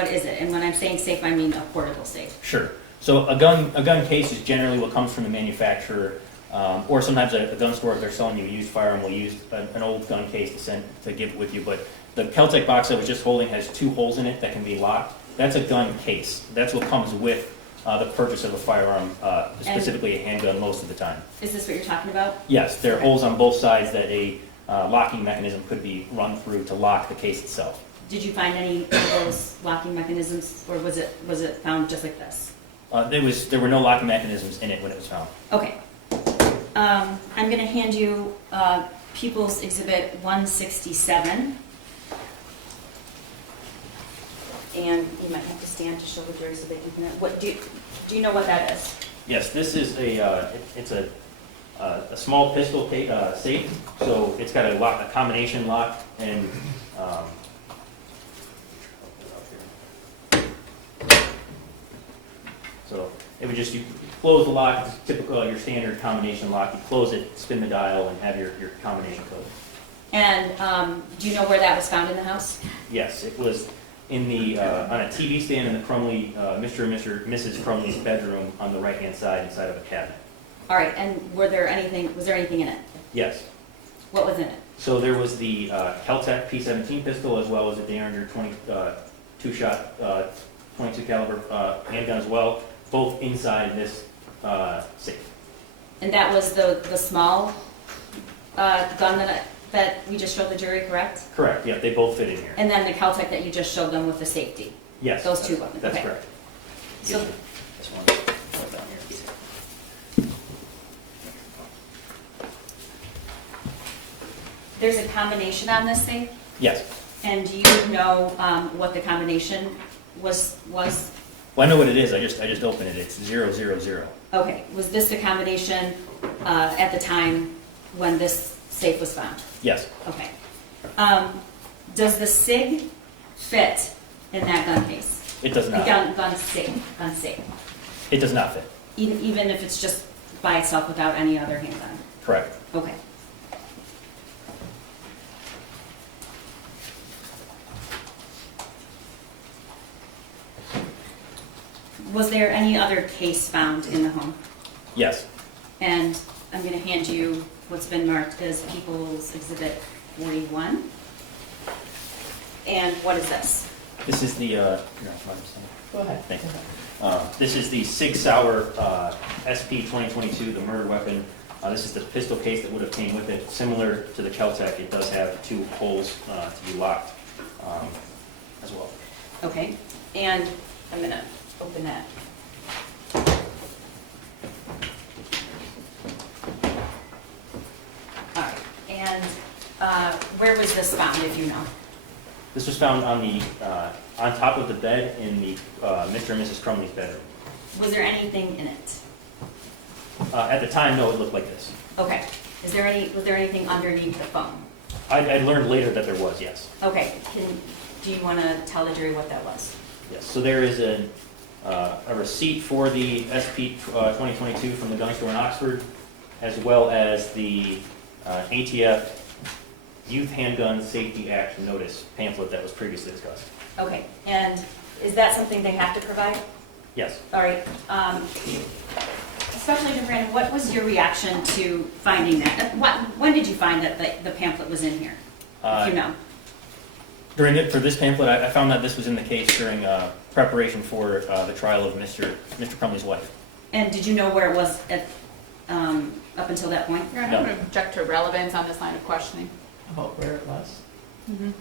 is it? And when I'm saying safe, I mean a portable safe. sure. So a gun case is generally what comes from the manufacturer, or sometimes a gun store, if they're selling you a used firearm, will use an old gun case to give with you. But the Caltech box I was just holding has 2 holes in it that can be locked. That's a gun case. That's what comes with the purchase of a firearm, specifically a handgun most of the time. Is this what you're talking about? Yes, there are Okay. holes on both sides that a locking mechanism could be run through to lock the case itself. Did you find any of those locking mechanisms, or was it found just like this? There were no locking mechanisms in it when it was found. Okay. I'm going to hand you People's Exhibit 167. And you might have to stand to show the jury so that you can. What do you know what that is? Yes, this is a small pistol safe, so it's got a combination lock, and so it would just, you close the lock, it's typical, your standard combination lock, you close it, spin the dial, and have your combination code. And do you know where that was found in the house? Yes, it was in the, on a TV stand in the Crumbley, Mr. and Mrs. Crumbley's bedroom on the right-hand side inside of a cabinet. All right, and was there anything in it? Yes. What was in it? So there was the Caltech P17 pistol, as well as a Derringer 22-shot 22 caliber handgun as well, both inside this safe. And that was the small gun that we just showed the jury, correct? Correct, yeah, they both fit in here. And then the Caltech that you just showed them with the safety? Yes. Those 2 weapons, That's okay. correct. So- Yes, this one, right down here. There's a combination on this safe, Yes. and do you know what the combination was? Well, I know what it is, I just opened it, it's 000. Okay, was this the combination at the time when this safe was found? Yes, Okay. Does the SIG fit in that gun case? it does The not. gun safe. It does not fit. Even if it's just by itself without any other handgun? Correct. Okay. Was there any other case found in the home? Yes. And I'm going to hand you what's been marked as People's Exhibit 41. And what is this? This is the, no, my mistake. Go ahead. Thank you. This is the Sig Sauer SP 2022, the murder weapon. This is the pistol case that would have came with it. Similar to the Caltech, it does have 2 holes to be locked as well. Okay. And I'm going to open that. All right. And where was this found, if you know? This was found on the on top of the bed in the Mr. and Mrs. Crumbley's bedroom. Was there anything in it? At the time, no, it looked like this. Okay. Was there anything underneath the phone? I learned later that there was, yes. Okay. Do you want to tell the jury what that was? Yes. So there is a receipt for the SP 2022 from the gun store in Oxford, as well as the ATF Youth Handgun Safety Act notice pamphlet that was previously discussed. Okay. And is that something they have to provide? Yes. All right. Special Agent Brandon, what was your reaction to finding that? When did you find that the pamphlet was in here? If you know. For this pamphlet, I found that this was in the case during preparation for the trial of Mr. Crumbley's wife. And did you know where it was up until that point? Your Honor, I would object to relevance on this line of questioning. About where it was? Mm-hmm.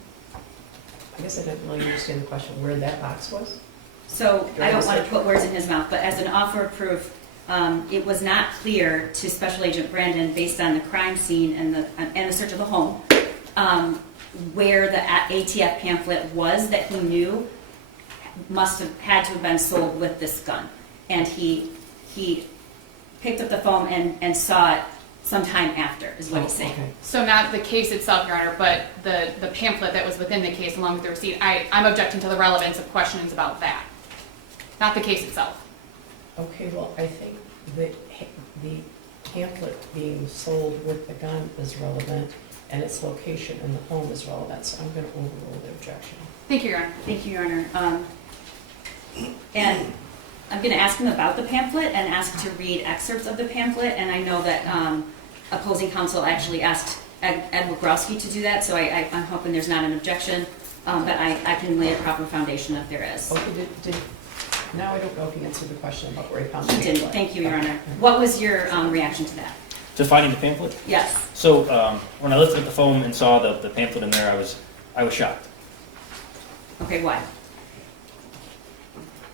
I guess I didn't really understand the question, where that box was? So I don't want to put words in his mouth, but as an offer of proof, it was not clear to Special Agent Brandon, based on the crime scene and the search of the home, where the ATF pamphlet was that he knew must have had to have been sold with this gun. And he picked up the phone and saw it sometime after, is what he's saying. Okay. So not the case itself, Your Honor, but the pamphlet that was within the case along with the receipt. I'm objecting to the relevance of questions about that, not the case itself. Okay, well, I think that the pamphlet being sold with the gun is relevant, and its location in the home is relevant, so I'm gonna overrule the objection. Thank you, Your Honor. Thank you, Your Honor. And I'm going to ask him about the pamphlet and ask to read excerpts of the pamphlet, and I know that opposing counsel actually asked Ed Wigrowski to do that, so I'm hoping there's not an objection, but I can lay a proper foundation if there is. Okay, now I don't know if he answered the question about where he found the He pamphlet. didn't. Thank you, Your Honor. Okay. What was your reaction to that? To finding the pamphlet? Yes. So when I lifted up the phone and saw the pamphlet in there, I was shocked. Okay, why?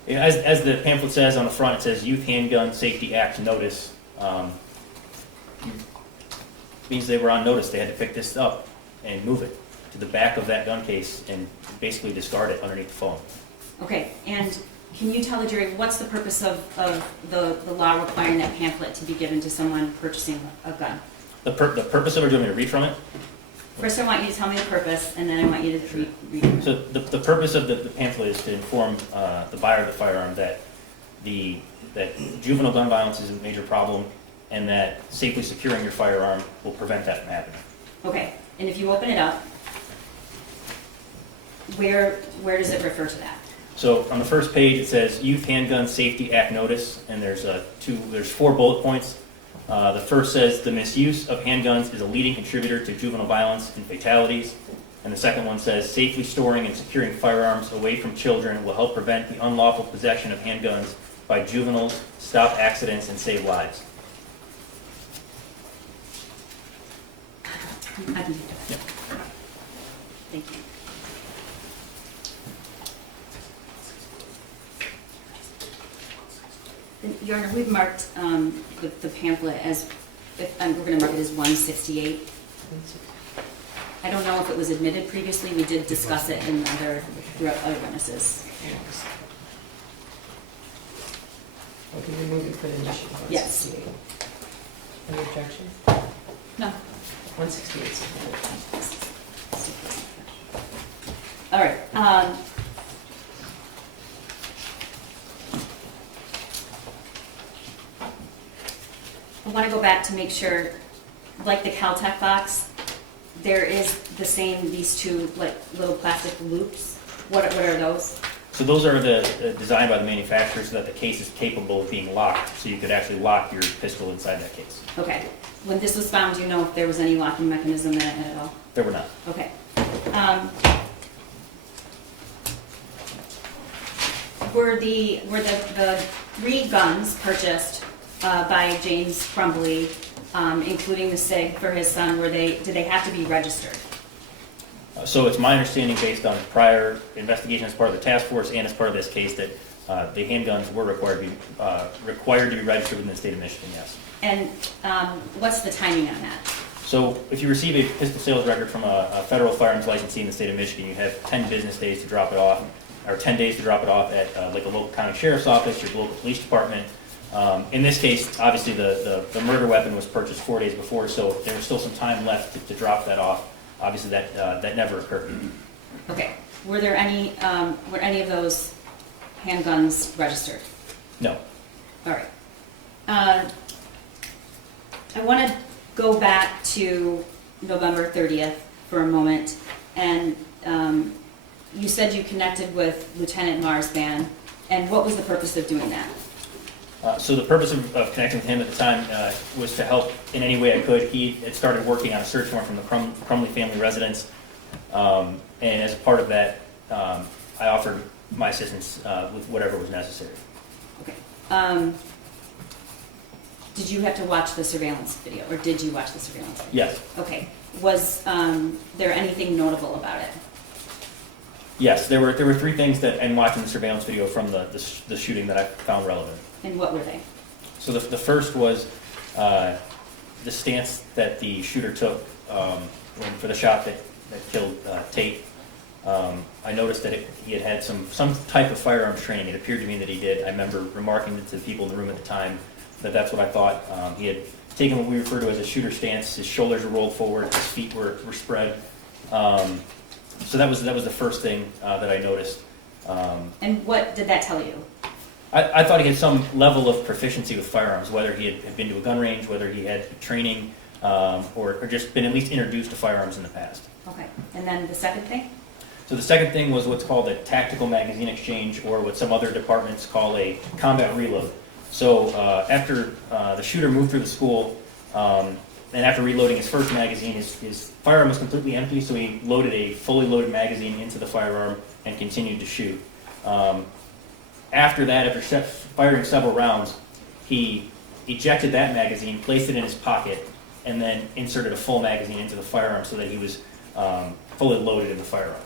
Yeah, as the pamphlet says on the front, it says Youth Handgun Safety Act Notice. Means they were on notice. They had to pick this up and move it to the back of that gun case and basically discard it underneath the phone. Okay, and can you tell the jury what's the purpose of the law requiring that pamphlet to be given to someone purchasing a gun? The purpose of it, do you want me to read from it? First, I want you to tell me the purpose, and then I want you to read it. So the purpose of the pamphlet is to inform the buyer of the firearm that juvenile gun violence is a major problem and that safely securing your firearm will prevent that from happening. Okay, and if you open it up, where does it refer to that? So on the first page it says Youth Handgun Safety Act Notice, and there's 4 bullet points. The first says the misuse of handguns is a leading contributor to juvenile violence and fatalities. And the second one says safely storing and securing firearms away from children will help prevent the unlawful possession of handguns by juveniles, stop accidents, and save lives. I can do that. Yep. Thank you. And, Your Honor, we've marked the pamphlet as, we're going to mark it as 168. I don't know if it was admitted previously. We did discuss it in other witnesses. Okay, you're moving for the initial Yes. 168. Any objection? No. 168 is submitted. All right. I want to go back to make sure, like the Caltech box, there is the same, these two like little plastic loops. What are those? So those are designed by the manufacturer so that the case is capable of being locked, so you could actually lock your pistol inside that case. Okay. When this was found, do you know if there was any locking mechanism in it at all? There were not. Okay. Were the 3 guns purchased by James Crumbley, including the SIG for his son, did they have to be registered? So it's my understanding, based on prior investigation as part of the task force and as part of this case, that the handguns were required to be registered within the state of Michigan, yes. And what's the timing on that? So if you receive a pistol sales record from a federal firearms licensee in the state of Michigan, you have 10 business days to drop it off, or 10 days to drop it off at like a local county sheriff's office, your local police department. In this case, obviously the murder weapon was purchased 4 days before, so there was still some time left to drop that off. Obviously that never occurred. Okay. Were any of those handguns registered? No. All right. I want to go back to November 30th for a moment, and you said you connected with Lieutenant Marsban, and what was the purpose of doing that? So the purpose of connecting with him at the time was to help in any way I could. He had started working on a search warrant from the Crumbley family residence, and as a part of that, I offered my assistance with whatever was necessary. Okay. Did you have to watch the surveillance video, or did you watch the surveillance video? Yes. Okay. Was there anything notable about it? Yes, there were three things that, and watching the surveillance video from the shooting that I found relevant. And what were they? So the first was the stance that the shooter took for the shot that killed Tate. I noticed that he had had some type of firearms training. It appeared to me that he did. I remember remarking to the people in the room at the time that that's what I thought. He had taken what we refer to as a shooter stance. His shoulders were rolled forward, his feet were spread. So that was the first thing that I noticed. And what did that tell you? I thought he had some level of proficiency with firearms, whether he had been to a gun range, whether he had training, or just been at least introduced to firearms in the past. Okay, and then the second thing? So the second thing was what's called a tactical magazine exchange, or what some other departments call a combat reload. So after the shooter moved through the school, and after reloading his first magazine, his firearm was completely empty, so he loaded a fully loaded magazine into the firearm and continued to shoot. After that, after firing several rounds, he ejected that magazine, placed it in his pocket, and then inserted a full magazine into the firearm so that he was fully loaded in the firearm.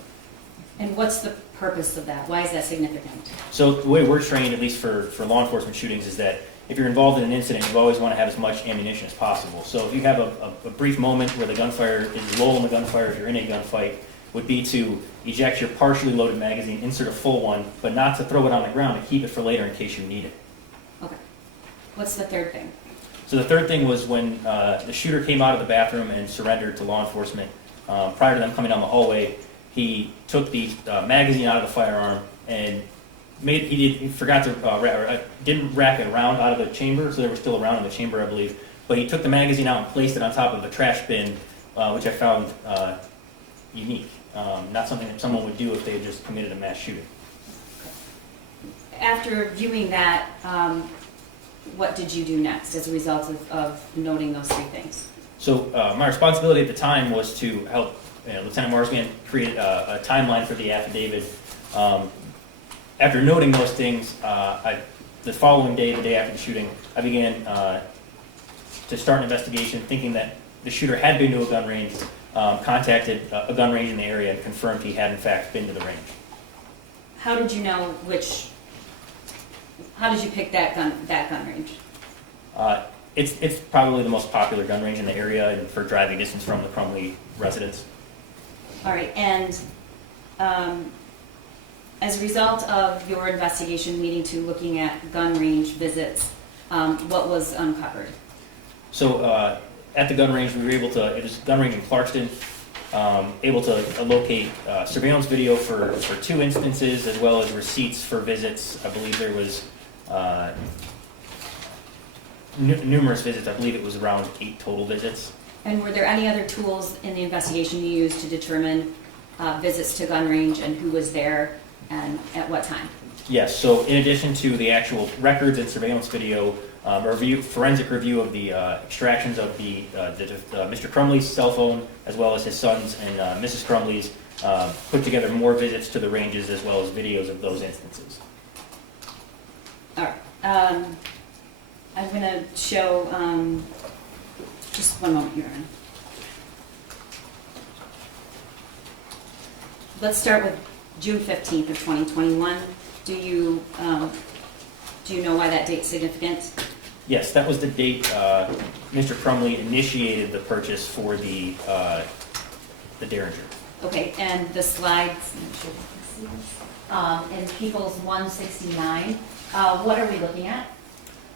And what's the purpose of that? Why is that significant? So the way we're trained, at least for law enforcement shootings, is that if you're involved in an incident, you always want to have as much ammunition as possible. So if you have a brief moment where the gunfire is lull in the gunfire, if you're in a gunfight, would be to eject your partially loaded magazine, insert a full one, but not to throw it on the ground, to keep it for later in case you need it. Okay. What's the third thing? So the third thing was when the shooter came out of the bathroom and surrendered to law enforcement. Prior to them coming down the hallway, he took the magazine out of the firearm and he forgot to didn't rack a round out of the chamber, so there was still a round in the chamber, I believe. But he took the magazine out and placed it on top of a trash bin, which I found unique. Not something that someone would do if they had just committed a mass shooting. After viewing that, what did you do next as a result of noting those three things? So my responsibility at the time was to help Lieutenant Marsman create a timeline for the affidavit. After noting those things, the following day, the day after the shooting, I began to start an investigation, thinking that the shooter had been to a gun range, contacted a gun range in the area, and confirmed he had in fact been to the range. How did you know how did you pick that gun range? It's probably the most popular gun range in the area and for driving distance from the Crumbley residence. All right, and as a result of your investigation leading to looking at gun range visits, what was uncovered? So at the gun range, we were able to, it was a gun range in Clarkston, able to locate surveillance video for 2 instances, as well as receipts for visits. I believe there was numerous visits. I believe it was around 8 total visits. And were there any other tools in the investigation you used to determine visits to gun range and who was there and at what time? Yes, so in addition to the actual records and surveillance video, forensic review of the extractions of Mr. Crumbley's cell phone, as well as his son's and Mrs. Crumbley's, put together more visits to the ranges as well as videos of those instances. All right. I'm going to show, just one moment here. Let's start with June 15th of 2021. Do you know why that date's significant? Yes, that was the date Mr. Crumbley initiated the purchase for the Derringer. Okay, and the slides, in People's 169, what are we looking at?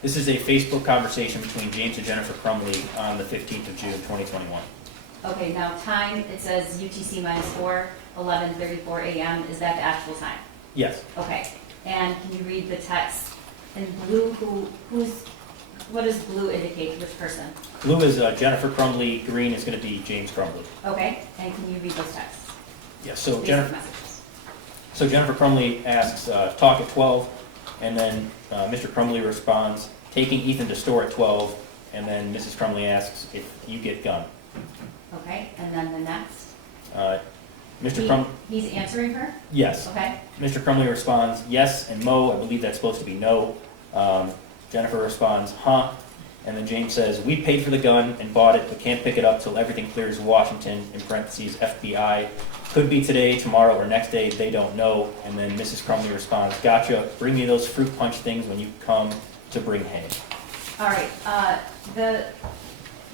This is a Facebook conversation between James and Jennifer Crumbley on the 15th of June, 2021. Okay, now time, it says UTC -4, 11:34 a.m. Is that the actual time? Yes. Okay, and can you read the text in blue? What does blue indicate? Which person? Blue is Jennifer Crumbley, green is going to be James Crumbley. Okay, and can you read those texts? Yes, so These Jennifer, messages. so Jennifer Crumbley asks, talk at 12, and then Mr. Crumbley responds, taking Ethan to store at 12, and then Mrs. Crumbley asks if you get gun. Okay, and then the next? Mr. Crumbley, He's answering her? yes. Okay, Mr. Crumbley responds, yes, and Mo, I believe that's supposed to be no. Jennifer responds, huh, And then James says, we paid for the gun and bought it, but can't pick it up till everything clears Washington, in parentheses, FBI. Could be today, tomorrow, or next day, they don't know. And then Mrs. Crumbley responds, gotcha, bring me those fruit punch things when you come to bring hay. All right,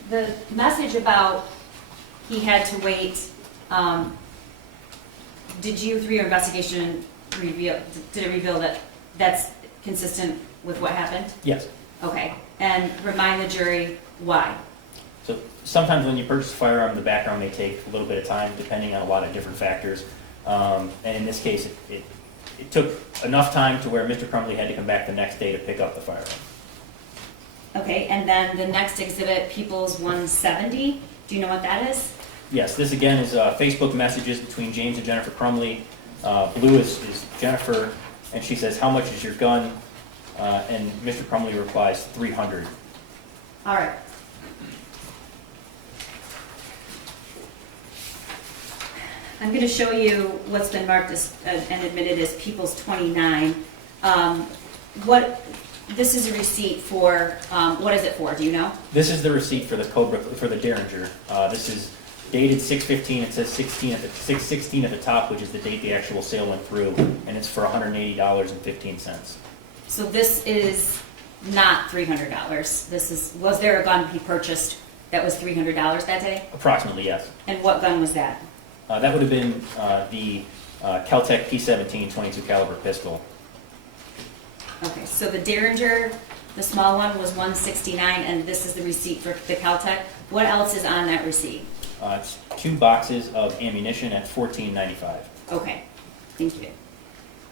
the message about he had to wait, did you, through your investigation, did it reveal that that's consistent with what happened? Yes. Okay, and remind the jury why. So sometimes when you purchase a firearm, the background may take a little bit of time, depending on a lot of different factors. And in this case, it took enough time to where Mr. Crumbley had to come back the next day to pick up the firearm. Okay, and then the next exhibit, People's 170, do you know what that is? Yes, this again is Facebook messages between James and Jennifer Crumbley. Blue is Jennifer, and she says, how much is your gun? And Mr. Crumbley replies, 300. All right. I'm going to show you what's been marked as, and admitted as People's 29. This is a receipt for, what is it for, do you know? This is the receipt for the Cobra, for the Derringer. This is dated 6/15. It says 6/16 at the top, which is the date the actual sale went through, and it's for $180.15. So this is not $300. Was there a gun he purchased that was $300 that day? Approximately, yes. And what gun was that? That would have been the Kel-Tec P17 22 caliber pistol. Okay, so the Derringer, the small one, was $169, and this is the receipt for the Kel-Tec. What else is on that receipt? It's 2 boxes of ammunition at $14.95. Okay, thank you.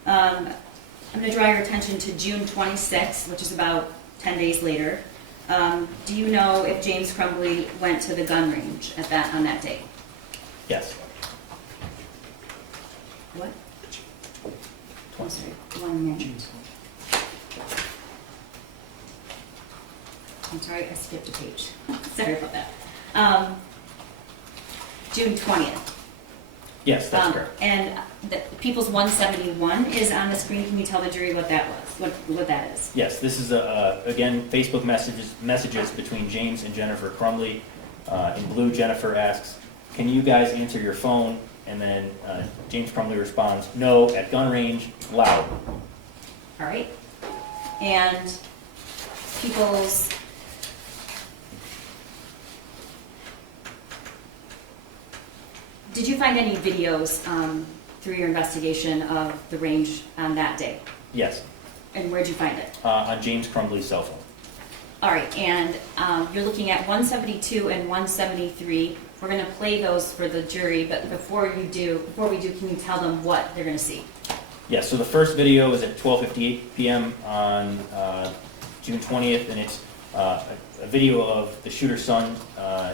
I'm going to draw your attention to June 26th, which is about 10 days later. Do you know if James Crumbley went to the gun range on that date? Yes. What? Oh, sorry, 1 minute. I'm sorry, I skipped a page. Sorry about that. June 20th. Yes, that's correct. And the People's 171 is on the screen. Can you tell the jury what that was? What that is? Yes, this is, again, Facebook messages between James and Jennifer Crumbley. In blue, Jennifer asks, can you guys answer your phone? And then James Crumbley responds, no, at gun range, loud. All right. And People's... Did you find any videos through your investigation of the range on that day? Yes, And where'd you find it? on James Crumbley's cell phone. All right, and you're looking at 172 and 173. We're going to play those for the jury, but before we do, can you tell them what they're going to see? Yes, so the first video is at 12:58 p.m. on June 20th, and it's a video of the shooter's son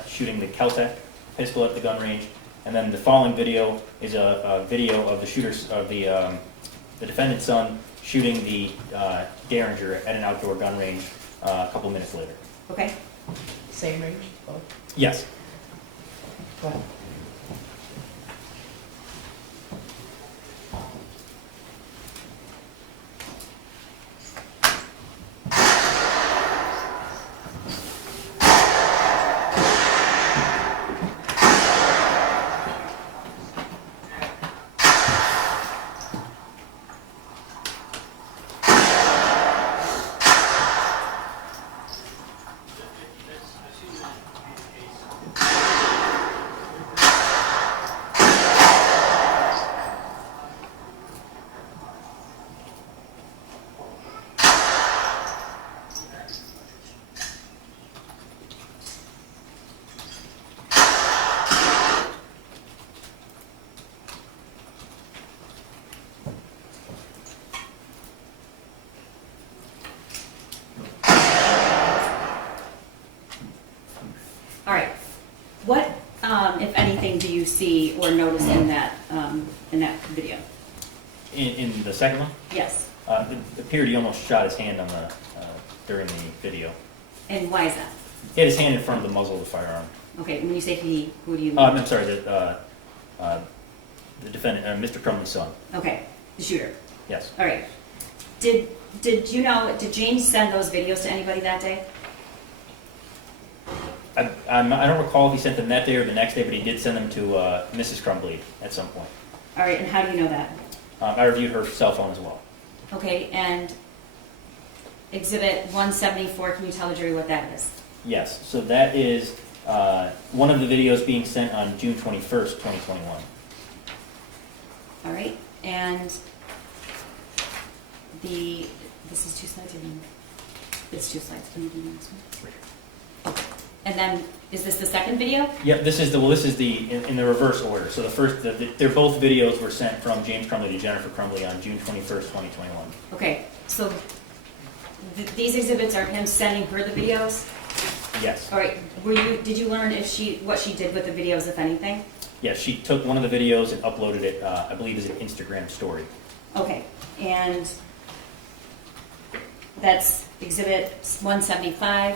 shooting the Kel-Tec pistol at the gun range. And then the following video is a video of the defendant's son shooting the Derringer at an outdoor gun range a couple minutes later. Okay. Same range, both? Yes. Go ahead. All right. What, if anything, do you see or notice in that video? In the second one, Yes. it appeared he almost shot his hand on the during the video. And why is that? He had his hand in front of the muzzle of the firearm. Okay, when you say he, who do you mean? I'm sorry, the defendant, Mr. Crumbley's son. Okay, the shooter. Yes. All right. Did you know, did James send those videos to anybody that day? I don't recall if he sent them that day or the next day, but he did send them to Mrs. Crumbley at some point. All right, and how do you know that? I reviewed her cell phone as well. Okay, and Exhibit 174, can you tell the jury what that is? Yes, so that is one of the videos being sent on June 21st, 2021. All right, and this is 2 slides or one? It's 2 slides. Can you do the next one? Okay. And then, is this the second video? Yep, this is in the reverse order. So they're both videos were sent from James Crumbley to Jennifer Crumbley on June 21st, 2021. Okay, so these exhibits are him sending her the videos? Yes. All right, did you learn what she did with the videos, if anything? Yes, she took one of the videos and uploaded it, I believe, as an Instagram story. Okay, and that's Exhibit 175.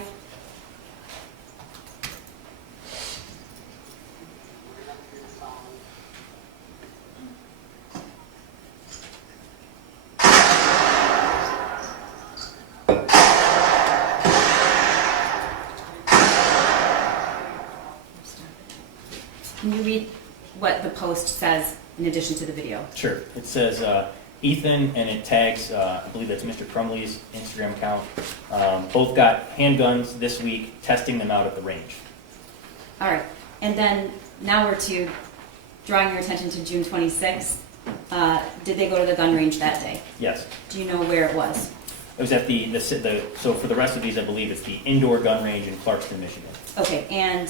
Can you read what the post says in addition to the video? Sure. It says Ethan, and it tags, I believe that's Mr. Crumbley's Instagram account. Both got handguns this week, testing them out at the range. All right, and then now we're to drawing your attention to June 26th. Did they go to the gun range that day? Yes. Do you know where it was? It was at so for the rest of these, I believe it's the indoor gun range in Clarkston, Michigan. Okay, and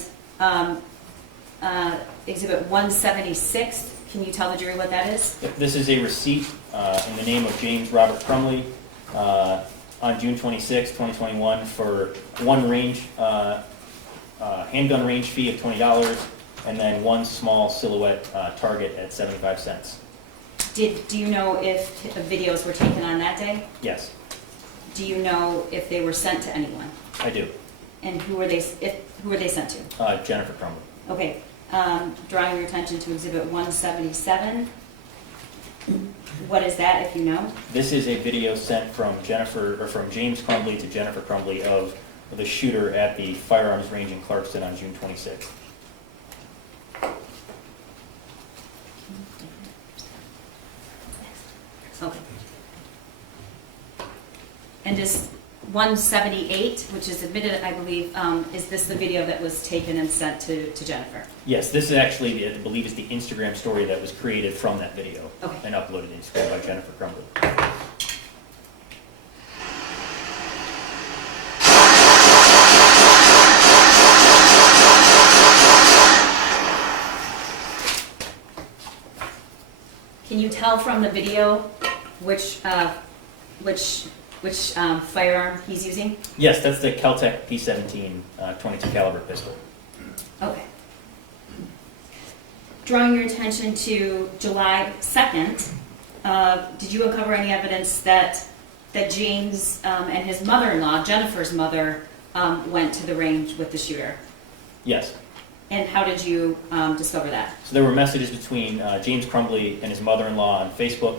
Exhibit 176, can you tell the jury what that is? This is a receipt in the name of James Robert Crumbley on June 26, 2021 for one range, handgun range fee of $20 and then one small silhouette target at 75 cents. Do you know if the videos were taken on that day? Yes. Do you know if they were sent to anyone? I do. And who were they sent to? Jennifer Crumbley. Okay, drawing your attention to Exhibit 177. What is that, if you know? This is a video sent from James Crumbley to Jennifer Crumbley of the shooter at the firearms range in Clarkston on June 26th. Okay. And is 178, which is admitted, I believe, is this the video that was taken and sent to Jennifer? Yes, this is actually, I believe, is the Instagram story that was created from that video Okay. and uploaded to Instagram by Jennifer Crumbley. Can you tell from the video which firearm he's using? Yes, that's the Kel-Tec P17 .22 caliber pistol. Okay. Drawing your attention to July 2nd, did you uncover any evidence that James and his mother-in-law, Jennifer's mother, went to the range with the shooter? Yes. And how did you discover that? So there were messages between James Crumbley and his mother-in-law on Facebook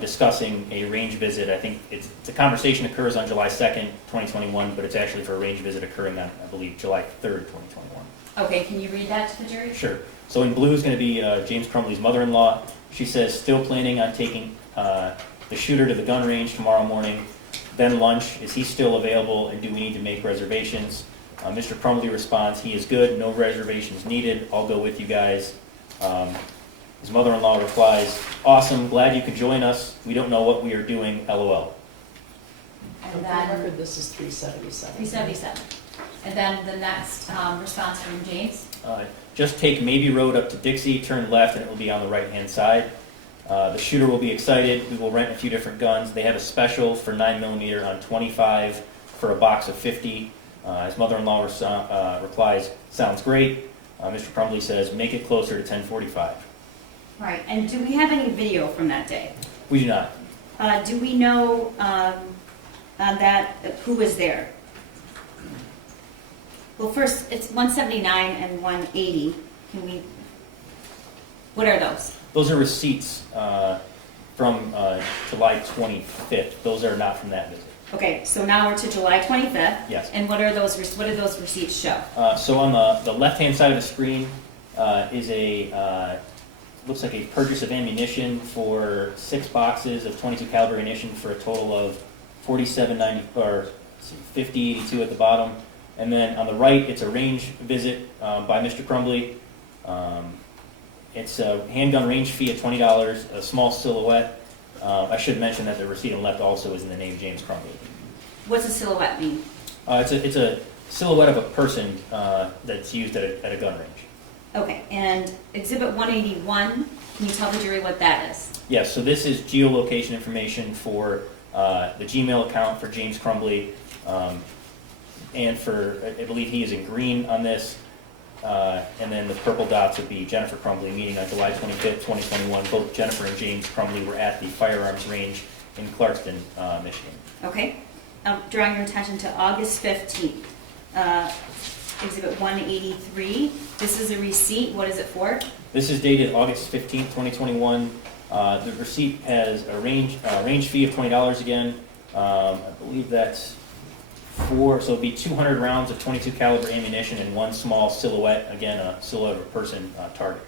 discussing a range visit. I think the conversation occurs on July 2nd, 2021, but it's actually for a range visit occurring on, I believe, July 3rd, 2021. Okay, can you read that to the jury? Sure. So in blue is going to be James Crumbley's mother-in-law. She says, still planning on taking the shooter to the gun range tomorrow morning. Then lunch, is he still available and do we need to make reservations? Mr. Crumbley responds, he is good, no reservations needed, I'll go with you guys. His mother-in-law replies, awesome, glad you could join us. We don't know what we are doing, LOL. For And the then record, this is 377. 377. And then the next response from James? Just take Maybe Road up to Dixie, turn left, and it will be on the right-hand side. The shooter will be excited. We will rent a few different guns. They have a special for 9mm on 25 for a box of 50. His mother-in-law replies, sounds great. Mr. Crumbley says, make it closer to 1045. All right, and do we have any video from that day? We do not. Do we know who was there? Well, first, it's 179 and 180. What are those? Those are receipts from July 25th. Those are not from that visit. Okay, so now we're to July 25th. Yes. And what do those receipts show? So on the left-hand side of the screen is looks like a purchase of ammunition for 6 boxes of 22 caliber ammunition for a total of $47.90 or $50.82 at the bottom. And then on the right, it's a range visit by Mr. Crumbley. It's a handgun range fee of $20, a small silhouette. I should mention that the receipt on the left also is in the name James Crumbley. What's a silhouette mean? It's a silhouette of a person that's used at a gun range. Okay, and Exhibit 181, can you tell the jury what that is? Yes, so this is geolocation information for the Gmail account for James Crumbley, and for, I believe he is in green on this, and then the purple dots would be Jennifer Crumbley meeting on July 25th, 2021. Both Jennifer and James Crumbley were at the Firearms range in Clarkston, Michigan. Okay, drawing your attention to August 15th, Exhibit 183. This is a receipt. What is it for? This is dated August 15th, 2021. The receipt has a range fee of $20 again. I believe that's so it'd be 200 rounds of 22 caliber ammunition and 1 small silhouette, again a silhouette of a person target.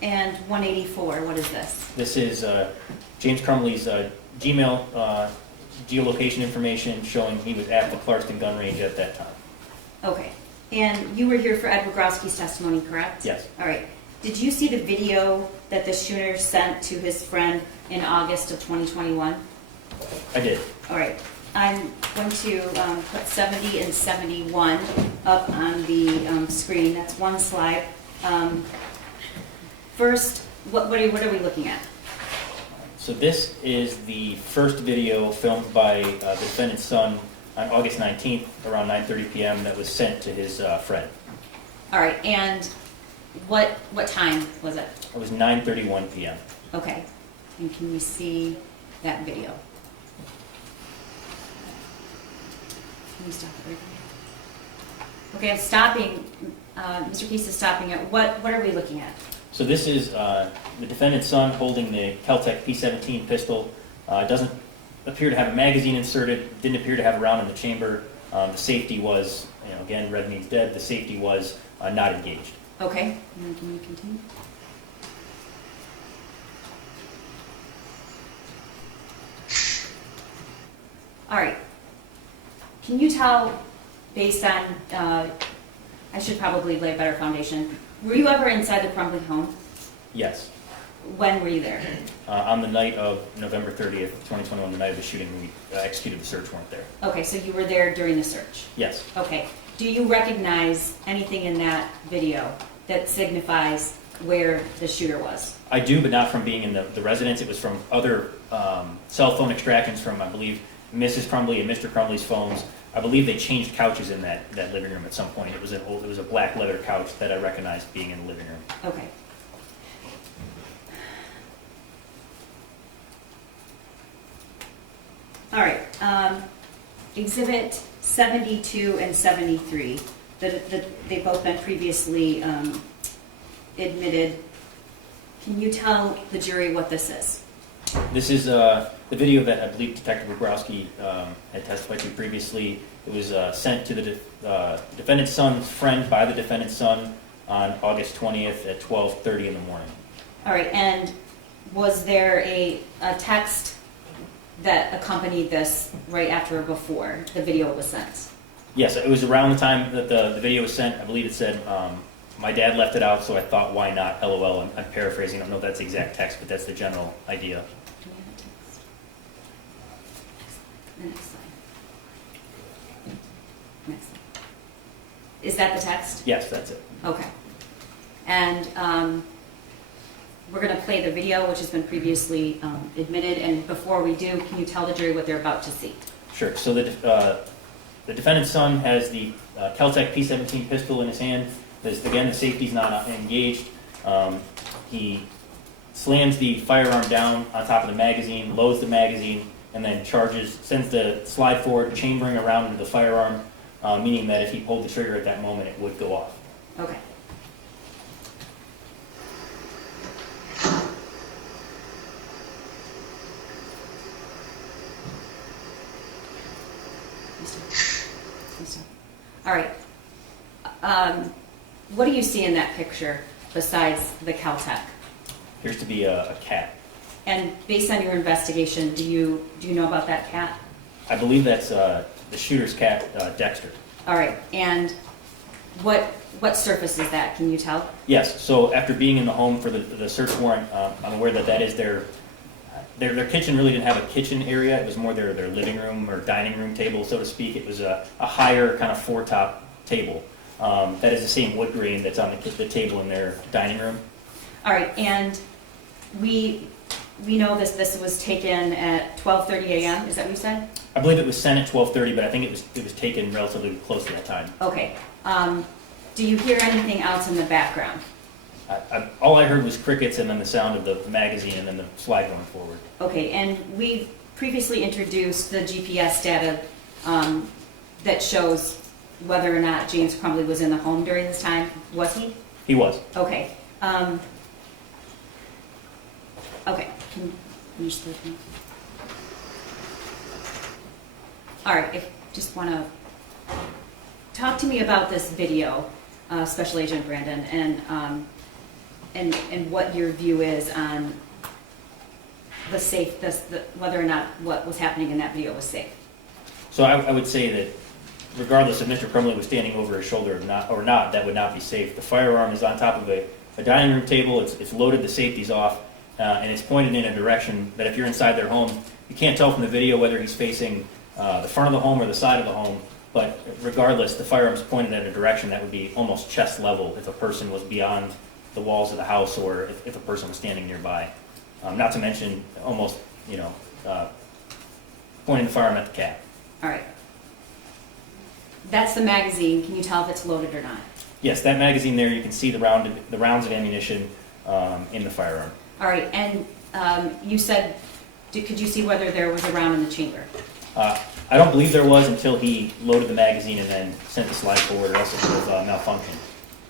And 184, what is this? This is James Crumbley's Gmail geolocation information showing he was at the Clarkston gun range at that time. Okay, and you were here for Ed Wogrowski's testimony, correct? Yes. All right. Did you see the video that the shooter sent to his friend in August of 2021? I did. All right. I'm going to put 70 and 71 up on the screen. That's one slide. First, what are we looking at? So this is the first video filmed by the defendant's son on August 19th around 9:30 p.m. that was sent to his friend. All right, and what time was it? It was 9:31 p.m. Okay, and can you see that video? Can you stop it right there? Okay, I'm stopping. Mr. Keese is stopping it. What are we looking at? So this is the defendant's son holding the Kel-Tec P17 pistol. Doesn't appear to have a magazine inserted. Didn't appear to have a round in the chamber. The safety was, again, red means dead. The safety was not engaged. Okay, and then can you continue? All right. Can you tell, based on, I should probably lay a better foundation. Were you ever inside the Crumbley home? Yes. When were you there? On the night of November 30th, 2021, the night of the shooting, we executed the search warrant there. Okay, so you were there during the search? Yes. Okay. Do you recognize anything in that video that signifies where the shooter was? I do, but not from being in the residence. It was from other cell phone extractions from, I believe, Mrs. Crumbley and Mr. Crumbley's phones. I believe they changed couches in that living room at some point. It was a black leather couch that I recognized being in the living room. Okay. All right. Exhibit 72 and 73. They've both been previously admitted. Can you tell the jury what this is? This is the video that I believe Detective Wogrowski had testified to previously. It was sent to the defendant's son's friend by the defendant's son on August 20th at 12:30 in the morning. All right, and was there a text that accompanied this right after or before the video was sent? Yes, it was around the time that the video was sent. I believe it said, my dad left it out, so I thought, why not? LOL. I'm paraphrasing. I don't know if that's the exact text, but that's the general idea. Do we have a text? The next slide. Next slide. Is that the text? Yes, that's it. Okay. And we're going to play the video, which has been previously admitted. And before we do, can you tell the jury what they're about to see? Sure. So the defendant's son has the Kel-Tec P17 pistol in his hand. Again, the safety's not engaged. He slams the firearm down on top of the magazine, loads the magazine, and then sends the slide forward, chambering around into the firearm, meaning that if he pulled the trigger at that moment, it would go off. Okay. What do you see in that picture besides the Caltech? Appears to be a cat. And based on your investigation, do you know about that cat? I believe that's the shooter's cat, Dexter. All right, and what surface is that? Can you tell? Yes, so after being in the home for the search warrant, I'm aware that that is their kitchen. Really didn't have a kitchen area. It was more their living room or dining room table, so to speak. It was a higher kind of four-top table. That is the same wood grain that's on the table in their dining room. All right, and we know this was taken at 12:30 a.m., is that what you said? I believe it was sent at 12:30, but I think it was taken relatively close to that time. Okay. Do you hear anything else in the background? All I heard was crickets and then the sound of the magazine and then the slide going forward. Okay, and we previously introduced the GPS data that shows whether or not James Crumbley was in the home during this time. Was he? He was. Okay. Okay. Can you just look me? All right. If just want to talk to me about this video, Special Agent Brandon, and what your view is on whether or not what was happening in that video was safe. So I would say that regardless if Mr. Crumbley was standing over his shoulder or not, that would not be safe. The firearm is on top of a dining room table. It's loaded. The safety's off, and it's pointed in a direction that if you're inside their home, you can't tell from the video whether he's facing the front of the home or the side of the home. But regardless, the firearm's pointed at a direction that would be almost chest level if a person was beyond the walls of the house or if a person was standing nearby. Not to mention almost, pointing the firearm at the cat. All right. That's the magazine. Can you tell if it's loaded or not? Yes, that magazine there, you can see the rounds of ammunition in the firearm. All right, and you said, could you see whether there was a round in the chamber? I don't believe there was until he loaded the magazine and then sent the slide forward, or else it would have malfunctioned.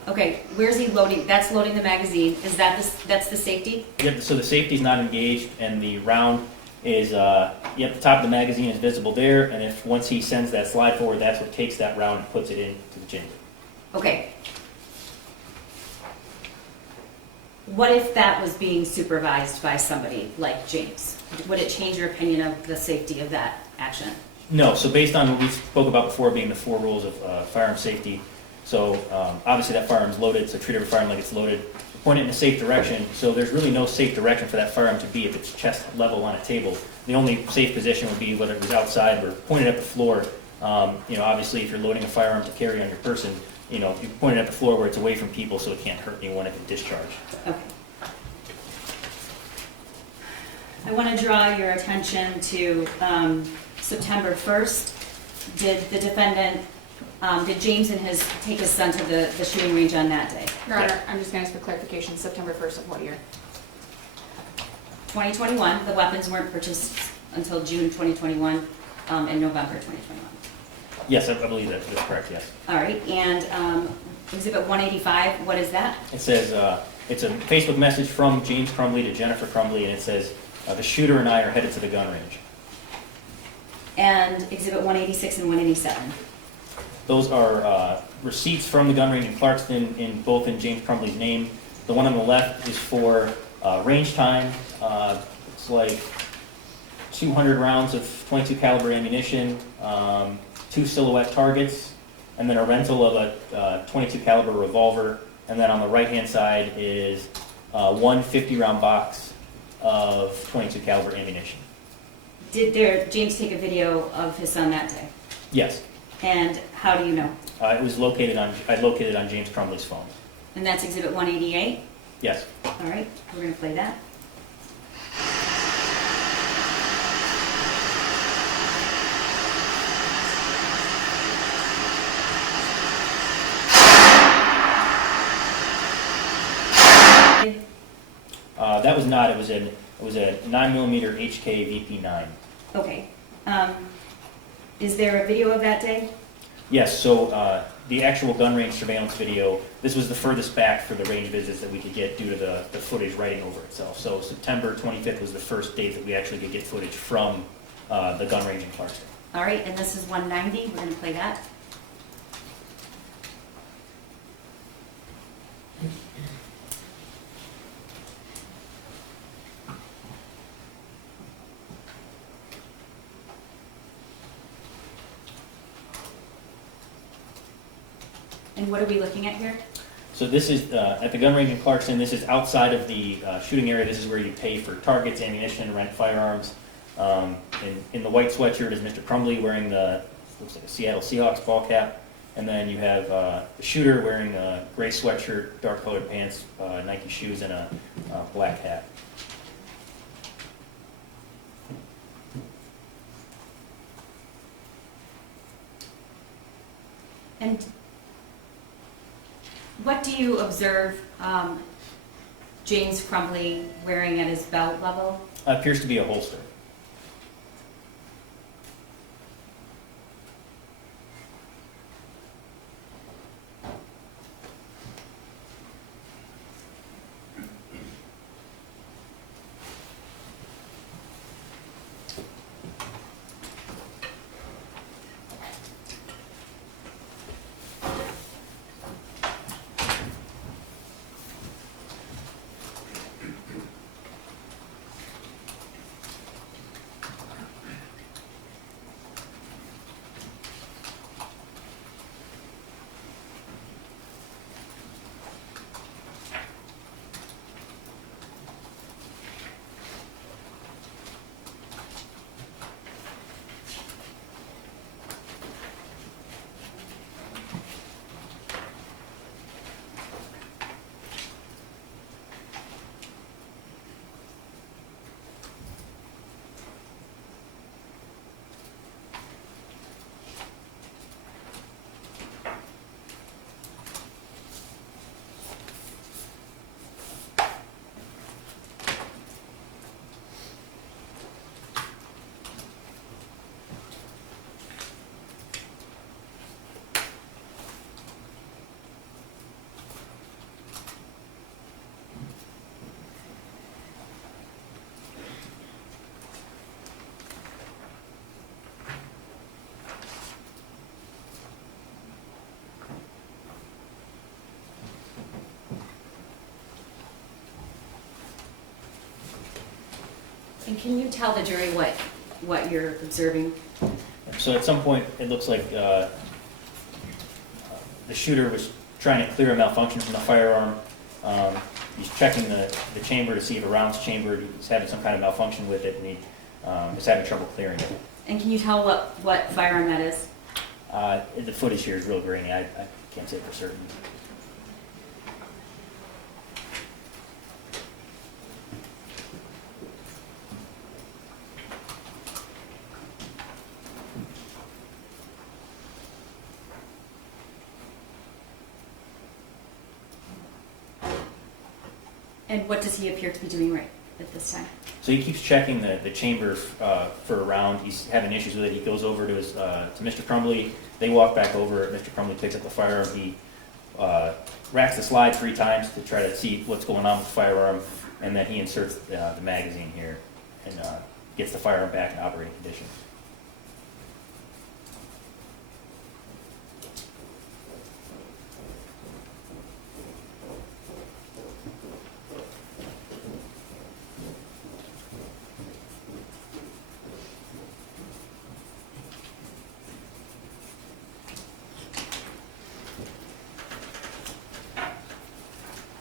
Okay, where's he loading? That's loading the magazine. Is that's the safety? Yep, so the safety's not engaged, and the round is, the top of the magazine is visible there, and once he sends that slide forward, that's what takes that round and puts it into the chamber. Okay. What if that was being supervised by somebody like James? Would it change your opinion of the safety of that action? No, so based on what we spoke about before being the 4 rules of firearm safety, so obviously that firearm's loaded, so treat every firearm like it's loaded. Point it in a safe direction, so there's really no safe direction for that firearm to be if it's chest level on a table. The only safe position would be whether it was outside or pointed at the floor. Obviously if you're loading a firearm to carry on your person, you point it at the floor where it's away from people so it can't hurt anyone, it can discharge. Okay. I want to draw your attention to September 1st. Did the defendant, did James take his son to the shooting range on that day? Your Honor, I'm just going to ask for clarification. September 1st of what year? 2021. The weapons weren't purchased until June 2021 and November 2021. Yes, I believe that's correct, yes. All right, and Exhibit 185, what is that? It says, it's a Facebook message from James Crumbley to Jennifer Crumbley, and it says, the shooter and I are headed to the gun range. And Exhibit 186 and 187? Those are receipts from the gun range in Clarkston, both in James Crumbley's name. The one on the left is for range time. It's like 200 rounds of .22 caliber ammunition, 2 silhouette targets, and then a rental of a .22 caliber revolver. And then on the right-hand side is one 50-round box of .22 caliber ammunition. Did James take a video of his son that day? Yes. And how do you know? It was located on James Crumbley's phone. And that's Exhibit 188? Yes. All right, we're going to play that. That was not. It was a 9mm HK VP9. Okay. Is there a video of that day? Yes. So the actual gun range surveillance video. This was the furthest back for the range visits that we could get due to the footage writing over itself. So September 25th was the first date that we actually could get footage from the gun range in Clarkston. All right, and this is 190. We're going to play that. And what are we looking at here? So this is at the gun range in Clarkson. This is outside of the shooting area. This is where you pay for targets, ammunition, rent firearms. In the white sweatshirt is Mr. Crumbley wearing the, looks like a Seattle Seahawks ball cap. And then you have the shooter wearing a gray sweatshirt, dark colored pants, Nike shoes, and a black hat. And what do you observe James Crumbley wearing at his belt level? Appears to be a holster. And can you tell the jury what you're observing? So at some point, it looks like the shooter was trying to clear a malfunction from the firearm. He's checking the chamber to see if a round's chambered. He's having some kind of malfunction with it, and he is having trouble clearing it. And can you tell what firearm that is? The footage here is real grainy. I can't say for certain. And what does he appear to be doing right at this time? So he keeps checking the chamber for a round. He's having issues with it. He goes over to to Mr. Crumbley. They walk back over. Mr. Crumbley picks up the firearm. He racks the slide 3 times to try to see what's going on with the firearm, and then he inserts the magazine here and gets the firearm back in operating condition.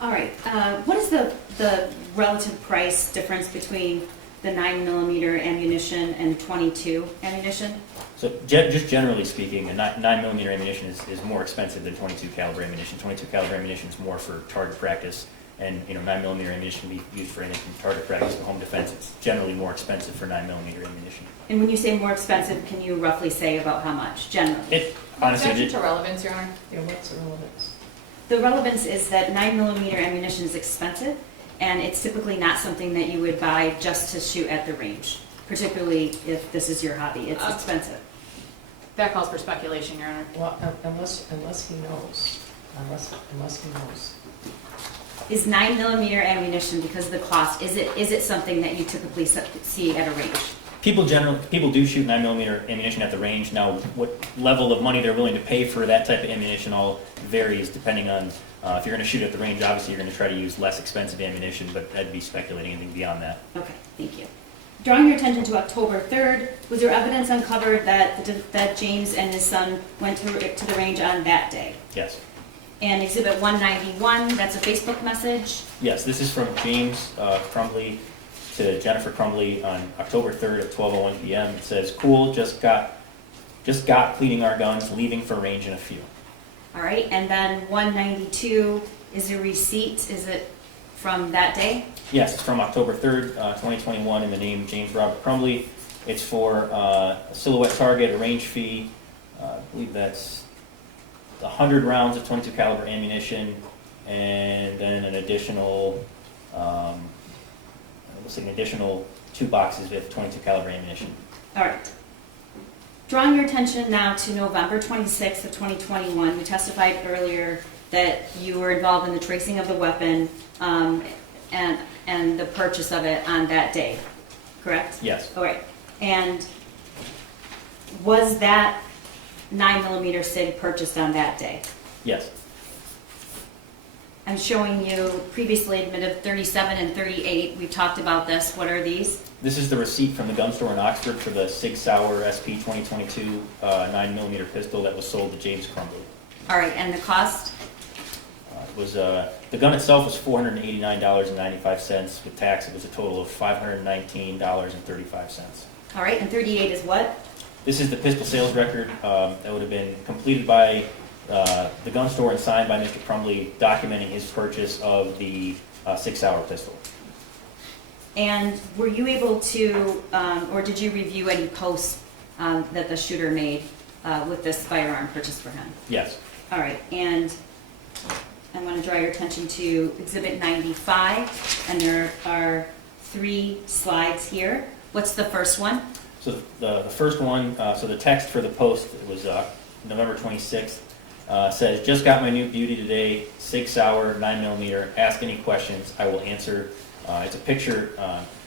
All right, what is the relative price difference between the 9mm ammunition and .22 ammunition? So just generally speaking, a 9mm ammunition is more expensive than .22 caliber ammunition. .22 caliber ammunition is more for target practice, and 9mm ammunition can be used for anything from target practice to home defense. It's generally more expensive for 9mm ammunition. And when you say more expensive, can you roughly say about how much, generally? It honestly, Objection to relevance, Your Honor. Yeah, what's the relevance? The relevance is that 9mm ammunition is expensive, and it's typically not something that you would buy just to shoot at the range, particularly if this is your hobby. It's expensive. That calls for speculation, Your Honor. Well, unless he knows, unless he knows. Is 9mm ammunition, because of the cost, is it something that you typically see at a range? people do shoot 9mm ammunition at the range. Now, what level of money they're willing to pay for that type of ammunition all varies depending on if you're going to shoot at the range. Obviously, you're going to try to use less expensive ammunition, but I'd be speculating anything beyond that. Okay, thank you. Drawing your attention to October 3rd, was there evidence uncovered that James and his son went to the range on that day? Yes. And Exhibit 191, that's a Facebook message. Yes, this is from James Crumbley to Jennifer Crumbley on October 3rd at 12:01 p.m. It says, "Cool, just got cleaning our guns, leaving for range in a few." All right, and then 192 is a receipt. Is it from that day? Yes, it's from October 3rd, 2021, in the name James Robert Crumbley. It's for a silhouette target, a range fee. I believe that's 100 rounds of .22 caliber ammunition, and then an additional, looks like an additional 2 boxes of .22 caliber ammunition. All right. Drawing your attention now to November 26th of 2021, you testified earlier that you were involved in the tracing of the weapon and the purchase of it on that day, correct? Yes. All right. And was that 9mm SIG purchased on that day? Yes. I'm showing you previously admitted 37 and 38. We've talked about this. What are these? This is the receipt from the gun store in Oxford for the Sig Sauer SP 2022 9mm pistol that was sold to James Crumbley. All right, and the cost? It was the gun itself was $489.95 with tax. It was a total of $519.35. All right, and 38 is what? This is the pistol sales record that would have been completed by the gun store and signed by Mr. Crumbley, documenting his purchase of the Sig Sauer pistol. And were you able to, or did you review any posts that the shooter made with this firearm purchased for him? Yes. All right, and I want to draw your attention to Exhibit 95, and there are 3 slides here. What's the first one? So the first one, so the text for the post, it was November 26th, says, "Just got my new beauty today, Sig Sauer 9mm. Ask any questions, I will answer." It's a picture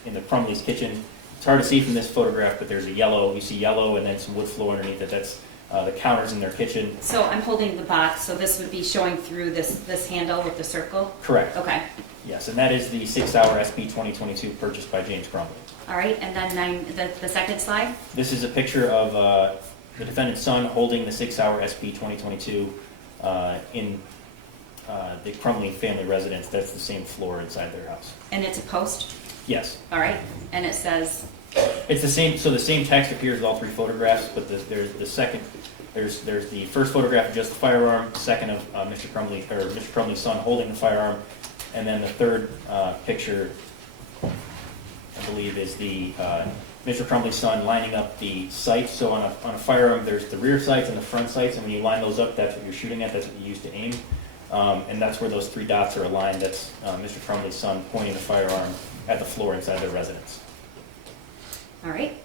in the Crumbley's kitchen. It's hard to see from this photograph, but there's you see yellow and then some wood floor underneath it. That's the counters in their kitchen. So I'm holding the box, so this would be showing through this handle with the circle? Correct. Okay. Yes, and that is the Sig Sauer SP 2022 purchased by James Crumbley. All right, and then the second slide? This is a picture of the defendant's son holding the Sig Sauer SP 2022 in the Crumbley family residence. That's the same floor inside their house. And it's a post? Yes. All right, and it says? It's the same, so the same text appears with all 3 photographs, but there's the second, there's the first photograph of just the firearm, the second of Mr. Crumbley's son holding the firearm, and then the third picture, I believe, is the Mr. Crumbley's son lining up the sights. So on a firearm, there's the rear sights and the front sights, and when you line those up, that's what you're shooting at, that's what you use to aim. And that's where those 3 dots are aligned. That's Mr. Crumbley's son pointing the firearm at the floor inside their residence. All right.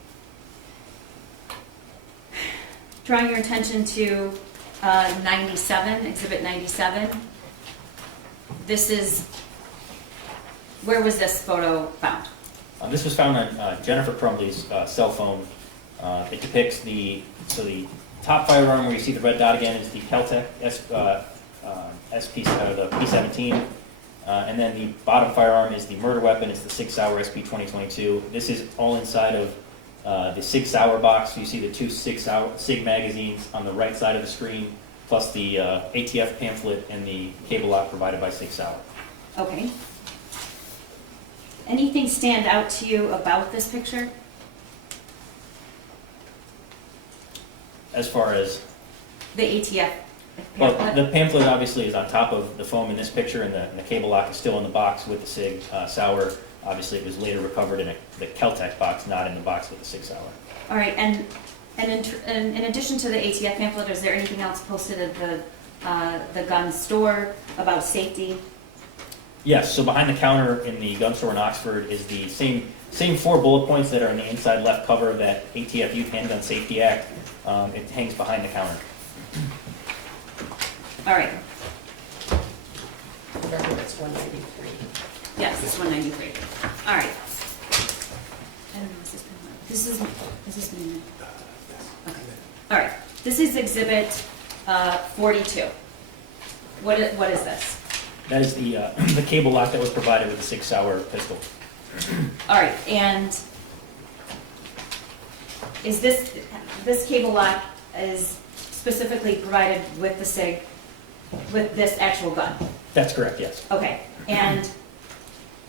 Drawing your attention to 97, Exhibit 97. Where was this photo found? This was found on Jennifer Crumbley's cell phone. It depicts the top firearm where you see the red dot again is the Keltec the P17, and then the bottom firearm is the murder weapon. It's the Sig Sauer SP 2022. This is all inside of the Sig Sauer box. You see the 2 Sig magazines on the right side of the screen, plus the ATF pamphlet and the cable lock provided by Sig Sauer. Okay. Anything stand out to you about this picture? As far as? The ATF Well, pamphlet? the pamphlet obviously is on top of the foam in this picture, and the cable lock is still in the box with the Sig Sauer. Obviously, it was later recovered in the Keltec box, not in the box with the Sig Sauer. All right, and in addition to the ATF pamphlet, is there anything else posted at the gun store about safety? Yes, so behind the counter in the gun store in Oxford is the same 4 bullet points that are in the inside left cover of that ATF Youth Handgun Safety Act. It hangs behind the counter. All right. The record is 193. Yes, it's 193. All right. I don't know, this is me. Okay. All right. This is Exhibit 42. What is this? That is the cable lock that was provided with the Sig Sauer pistol. All right, and is this cable lock is specifically provided with the SIG? with this actual gun? That's correct, yes. Okay, and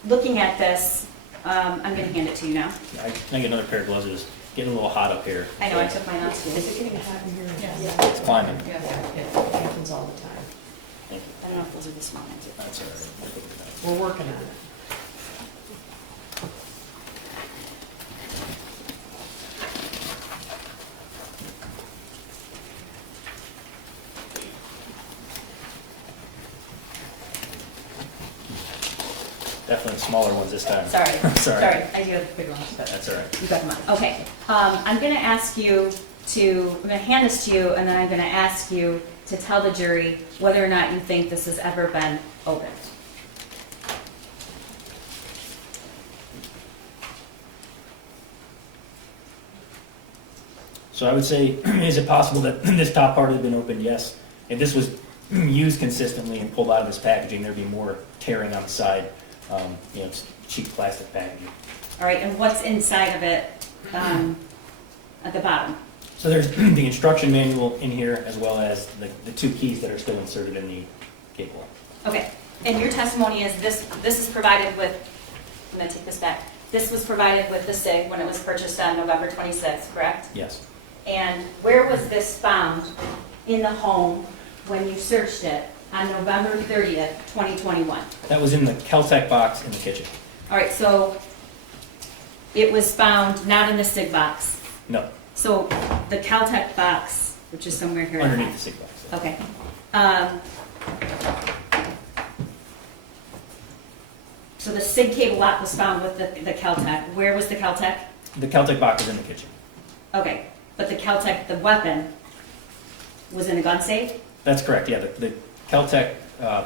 looking at this, I'm gonna hand it to you now. I get another pair of gloves. It's getting a little hot up here. I know, I took mine off too. Is it getting hot in here? Yeah. It's climbing. Yeah, it happens all the time. Thank you. I don't know if those are the small ones. That's all right. We're working on it. Definitely smaller ones this time. Sorry. Sorry, I do have the bigger ones, but That's all right. you got them on. Okay, I'm gonna ask you to, I'm gonna hand this to you, and then I'm gonna ask you to tell the jury whether or not you think this has ever been opened. So I would say, is it possible that this top part had been opened? Yes. If this was used consistently and pulled out of this packaging, there'd be more tearing on the side. It's cheap plastic packaging. All right, and what's inside of it at the bottom? So there's the instruction manual in here, as well as the two keys that are still inserted in the cable. Okay, and your testimony is this is provided with, I'm gonna take this back. This was provided with the SIG when it was purchased on November 26th, correct? Yes. And where was this found in the home when you searched it on November 30th, 2021? That was in the Keltec box in the kitchen. All right, so it was found not in the SIG box. No, So the Caltech box, which is somewhere here. underneath the SIG box. Okay. So the SIG cable lock was found with the Caltech. Where was the Caltech? The Keltec box is in the kitchen. Okay, but the Caltech, the weapon, was in the gun safe? That's correct, yeah. The Keltec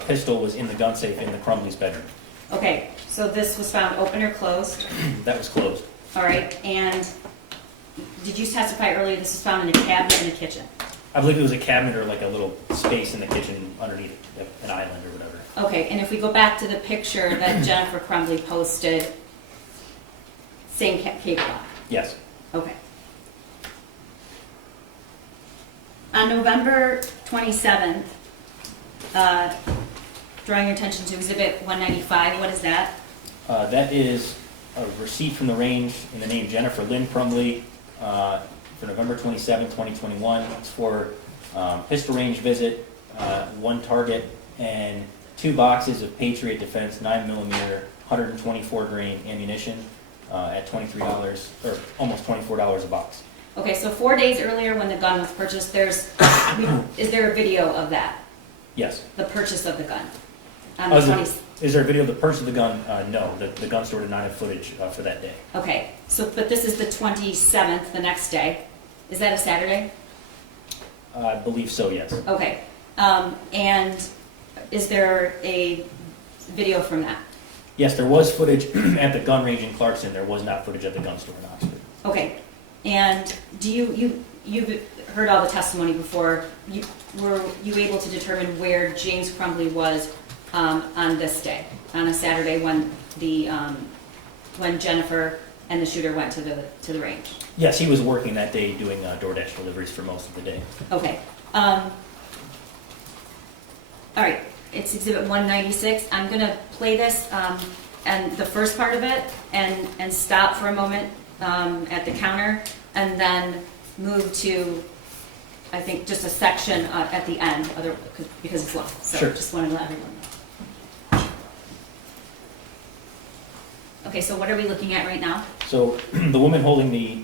pistol was in the gun safe in the Crumbley's bedroom. Okay, so this was found open or closed? That was closed. All right, and did you testify earlier this was found in a cabinet in the kitchen? I believe it was a cabinet or like a little space in the kitchen underneath it, an island or whatever. Okay, and if we go back to the picture that Jennifer Crumbley posted, same cable lock? Yes. Okay. On November 27th, drawing your attention to Exhibit 195, what is that? That is a receipt from the range in the name Jennifer Lynn Crumbley for November 27, 2021. It's for pistol range visit, one target, and 2 boxes of Patriot Defense 9mm 124 grain ammunition at $23 or almost $24 a box. Okay, so 4 days earlier when the gun was purchased, is there a video of that, Yes. the purchase of the gun? On the 20th? Is there a video of the purchase of the gun? No, the gun store did not have footage for that day. Okay, so, but this is the 27th, the next day. Is that a Saturday? I believe so, yes. Okay, and is there a video from that? Yes, there was footage at the gun range in Clarkson. There was not footage at the gun store in Oxford. Okay, and do you've heard all the testimony before, were you able to determine where James Crumbley was on this day, on a Saturday when when Jennifer and the shooter went to the range? Yes, he was working that day doing DoorDash deliveries for most of the day. Okay. All right, it's Exhibit 196. I'm gonna play this and the first part of it and stop for a moment at the counter and then move to, I think, just a section at the end, because it's long. So Sure. just wanted to let everyone know. Okay, so what are we looking at right now? So the woman holding the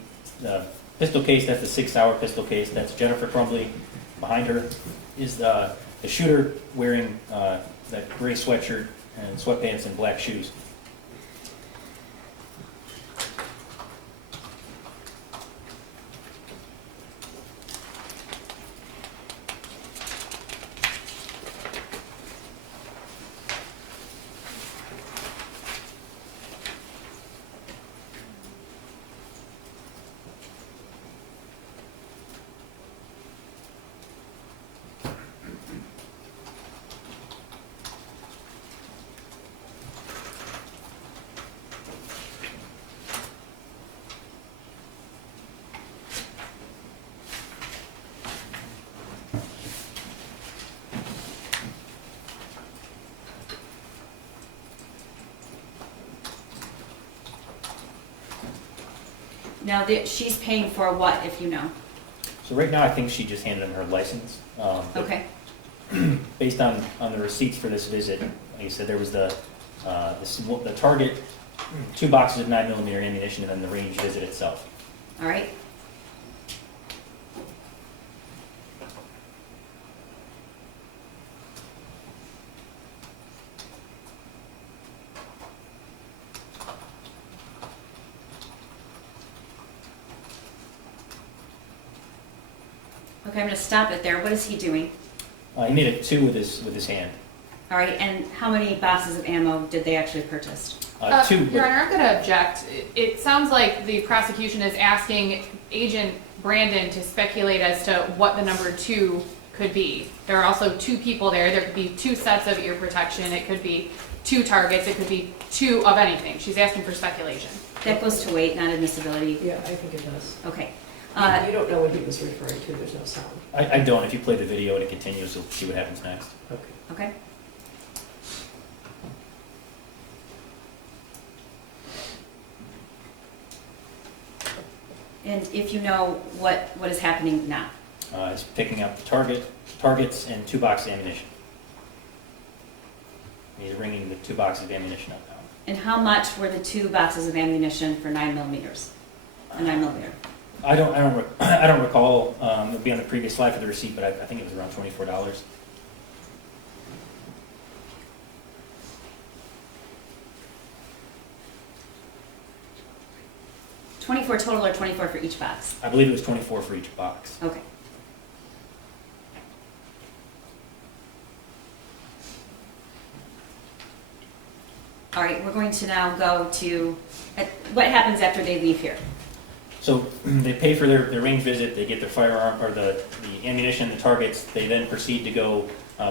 pistol case, that's the 6 Sauer pistol case, that's Jennifer Crumbley. Behind her is the shooter wearing that gray sweatshirt and sweatpants and black shoes. Now, she's paying for what, if you know? So right now, I think she just handed him her license. But Okay, based on the receipts for this visit, like I said, there was the target, 2 boxes of 9mm ammunition, and then the range visit itself. all right. Okay, I'm gonna stop it there. What is he doing? He made a 2 with his hand. All right, and how many boxes of ammo did they actually purchase? 2. Your Honor, I'm going to object. It sounds like the prosecution is asking Agent Brandon to speculate as to what the number 2 could be. There are also 2 people there. There could be 2 sets of ear protection. It could be 2 targets. It could be 2 of anything. She's asking for speculation. That goes to weight, not admissibility. Yeah, I think it does. Okay. You don't know what he was referring to, there's no sound. I don't. If you play the video and it continues, you'll see what happens next. Okay. Okay. And if you know what is happening now? He's picking up the targets and 2 boxes of ammunition. He's ringing the 2 boxes of ammunition up now. And how much were the 2 boxes of ammunition for 9mm? A 9mm. I don't recall. It'll be on the previous slide for the receipt, but I think it was around $24. $24 total or $24 for each box? I believe it was 24 for each box. Okay. All right, we're going to now go to, what happens after they leave here? So they pay for their range visit, they get their firearm, or the ammunition, the targets, they then proceed to go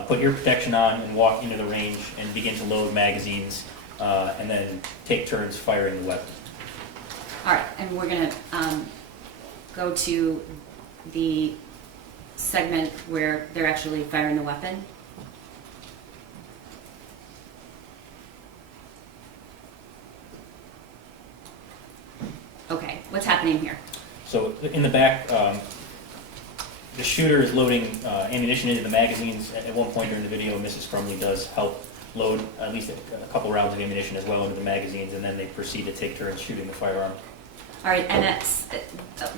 put ear protection on and walk into the range and begin to load magazines, and then take turns firing the weapon. All right, and we're gonna go to the segment where they're actually firing the weapon. Okay, what's happening here? So in the back, the shooter is loading ammunition into the magazines. At one point during the video, Mrs. Crumbley does help load at least a couple rounds of ammunition as well into the magazines, and then they proceed to take turns shooting the firearm. All right, and that's,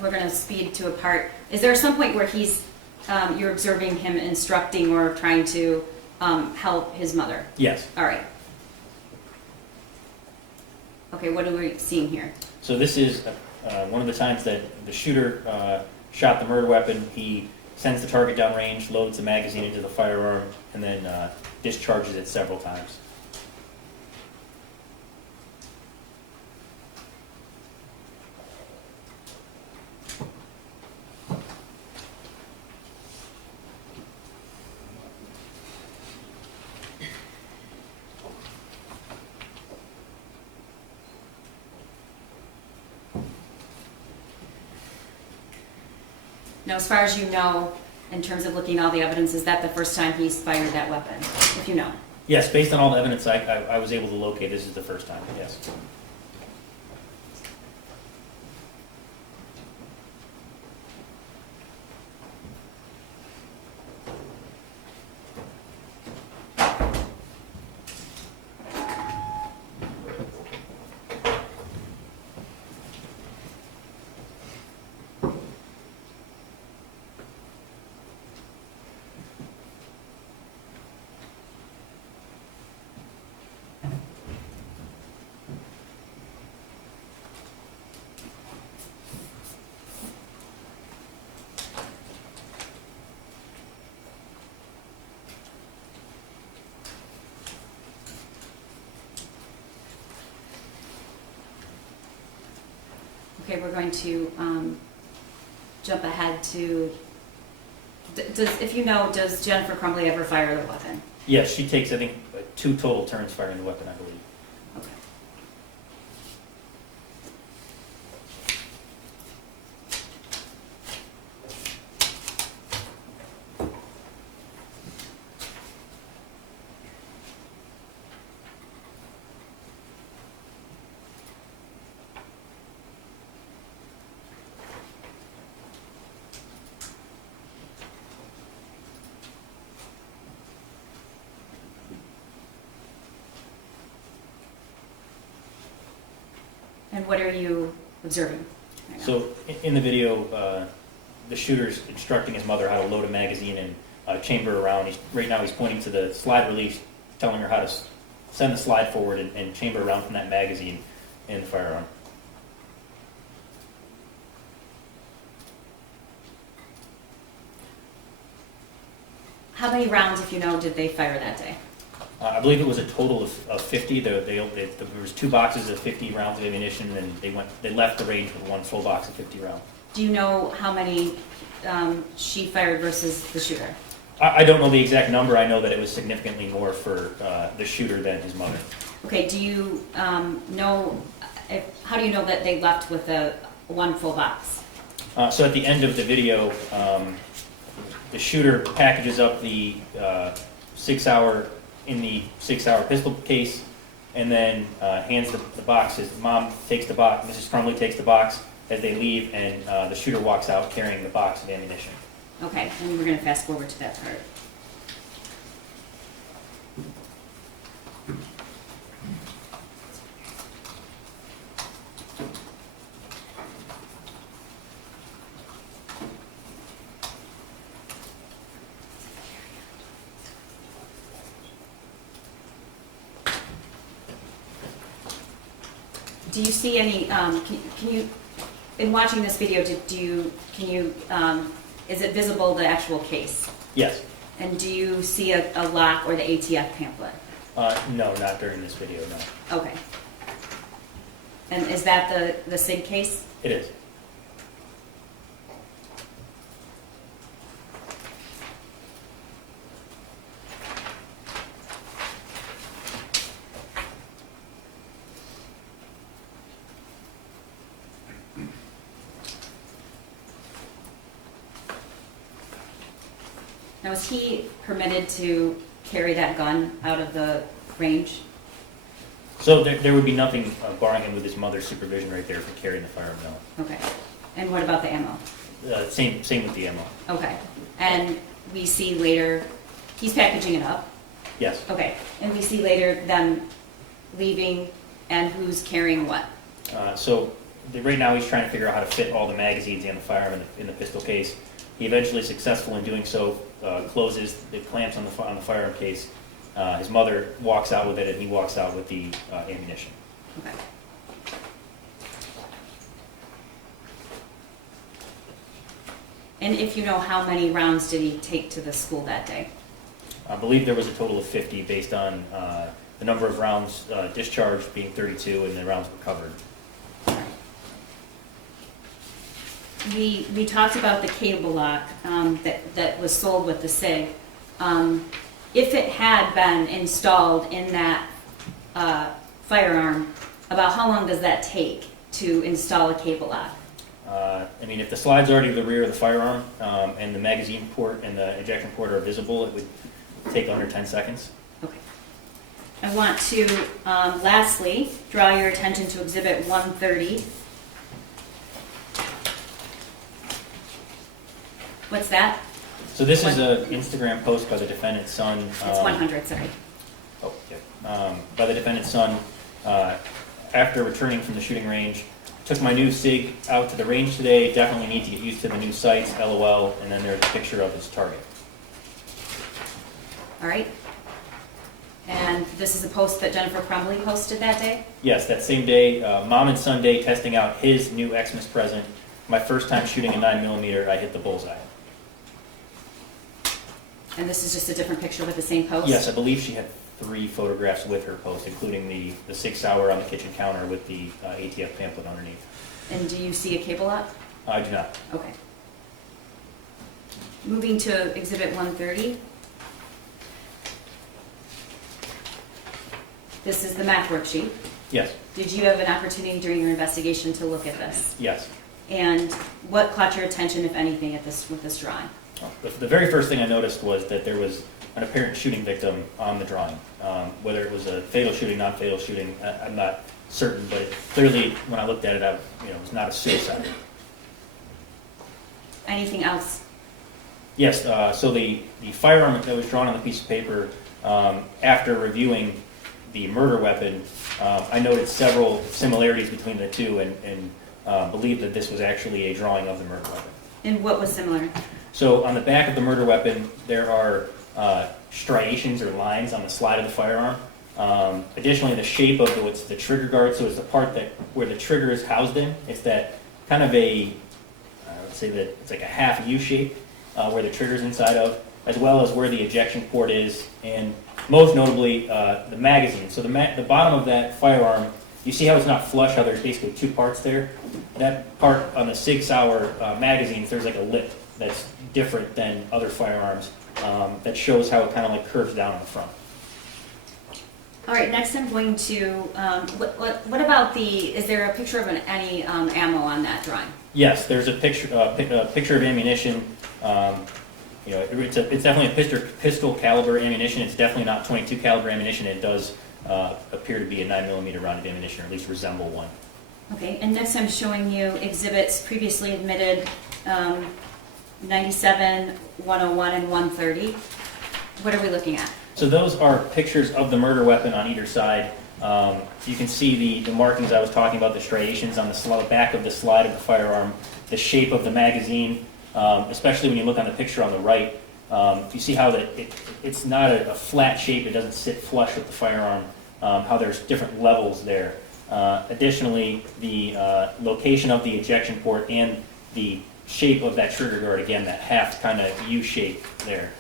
we're gonna speed to a part. Is there some point where he's, you're observing him instructing or trying to help his mother? Yes. All right. Okay, what are we seeing here? So this is one of the times that the shooter shot the murder weapon. He sends the target downrange, loads the magazine into the firearm, and then discharges it several times. Now, as far as you know, in terms of looking at all the evidence, is that the first time he's fired that weapon, if you know? Yes, based on all the evidence I was able to locate, this is the first time, yes. Okay, we're going to jump ahead to, if you know, does Jennifer Crumbley ever fire the weapon? Yes, she takes, I think, 2 total turns firing the weapon, I believe. Okay. And what are you observing right now? So in the video, the shooter's instructing his mother how to load a magazine and chamber around. Right now he's pointing to the slide release, telling her how to send the slide forward and chamber around from that magazine in the firearm. How many rounds, if you know, did they fire that day? I believe it was a total of 50. There was 2 boxes of 50 rounds of ammunition, and they left the range with 1 full box of 50 rounds. Do you know how many she fired versus the shooter? I don't know the exact number. I know that it was significantly more for the shooter than his mother. Okay, do you know, how do you know that they left with a 1 full box? So at the end of the video, the shooter packages up the 6-hour in the 6-hour pistol case, and then hands the box. His mom takes the box. Mrs. Crumbley takes the box as they leave, and the shooter walks out carrying the box of ammunition. Okay, and we're going to fast forward to that part. Do you see any, can you, in watching this video, is it visible, the actual case? Yes. And do you see a lock or the ATF pamphlet? No, not during this video, no. Okay. And is that the SIG case? It is. Now, is he permitted to carry that gun out of the range? So there would be nothing barring him with his mother's supervision right there for carrying the firearm, no. Okay. And what about the ammo? Same with the ammo. Okay. And we see later, he's packaging it up? Yes. Okay. And we see later them leaving, and who's carrying what? Right now he's trying to figure out how to fit all the magazines and the firearm in the pistol case. He eventually is successful in doing so, closes the clamps on the firearm case. His mother walks out with it, and he walks out with the ammunition. Okay. And if you know, how many rounds did he take to the school that day? I believe there was a total of 50 based on the number of rounds discharged being 32 and the rounds recovered. We talked about the cable lock that was sold with the SIG. If it had been installed in that firearm, about how long does that take to install a cable lock? I mean, if the slide's already to the rear of the firearm and the magazine port and the ejection port are visible, it would take under 10 seconds. Okay. I want to lastly draw your attention to Exhibit 130. What's that? So this is an Instagram post by the defendant's son. It's 100, sorry. Oh, yeah. By the defendant's son, after returning from the shooting range, took my new SIG out to the range today. Definitely need to get used to the new sights, LOL, and then there's a picture of his target. All right. And this is a post that Jennifer Crumbley posted that day? Yes, that same day, mom and son day, testing out his new Xmas present. My first time shooting a 9mm, I hit the bullseye. And this is just a different picture with the same post? Yes, I believe she had 3 photographs with her post, including the 6-hour on the kitchen counter with the ATF pamphlet underneath. And do you see a cable lock? I do not. Okay. Moving to Exhibit 130. This is the math worksheet. Yes. Did you have an opportunity during your investigation to look at this? Yes. And what caught your attention, if anything, with this drawing? The very first thing I noticed was that there was an apparent shooting victim on the drawing. Whether it was a fatal shooting, non-fatal shooting, I'm not certain, but clearly, when I looked at it, it was not a suicide. Anything else? Yes, so the firearm that was drawn on the piece of paper, after reviewing the murder weapon, I noted several similarities between the two and believed that this was actually a drawing of the murder weapon. And what was similar? So on the back of the murder weapon, there are striations or lines on the slide of the firearm. Additionally, the shape of what's the trigger guard, so it's the part that where the trigger is housed in. It's that kind of a, I would say that it's like a half U shape where the trigger's inside of, as well as where the ejection port is, and most notably the magazine. So the bottom of that firearm, you see how it's not flush, how there's basically two parts there? That part on the Sig Sauer magazines, there's like a lip that's different than other firearms that shows how it kind of like curves down in the front. All right, next I'm going to, what about is there a picture of any ammo on that drawing? Yes, there's a picture of ammunition. It's definitely a pistol caliber ammunition. It's definitely not .22 caliber ammunition. It does appear to be a 9mm rounded ammunition, or at least resemble one. Okay, and next I'm showing you exhibits previously admitted, 97, 101, and 130. What are we looking at? So those are pictures of the murder weapon on either side. You can see the markings I was talking about, the striations on the back of the slide of the firearm, the shape of the magazine, especially when you look on the picture on the right. You see how it's not a flat shape, it doesn't sit flush with the firearm, how there's different levels there. Additionally, the location of the ejection port and the shape of that trigger guard, again, that half kind of U shape there.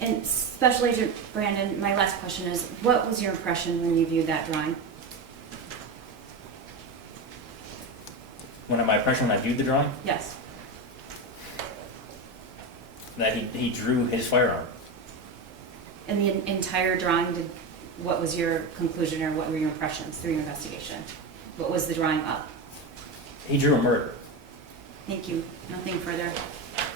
And Special Agent Brandon, my last question is, what was your impression when you viewed that drawing? My impression when I viewed the drawing? Yes. That he drew his firearm. In the entire drawing, what was your conclusion, or what were your impressions through your investigation? What was the drawing up? He drew a murder. Thank you. Nothing further.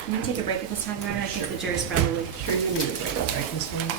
Can we take a break at this time, Your Honor? I think the jury's probably... Sure, you need a break, right, Ms. Lane?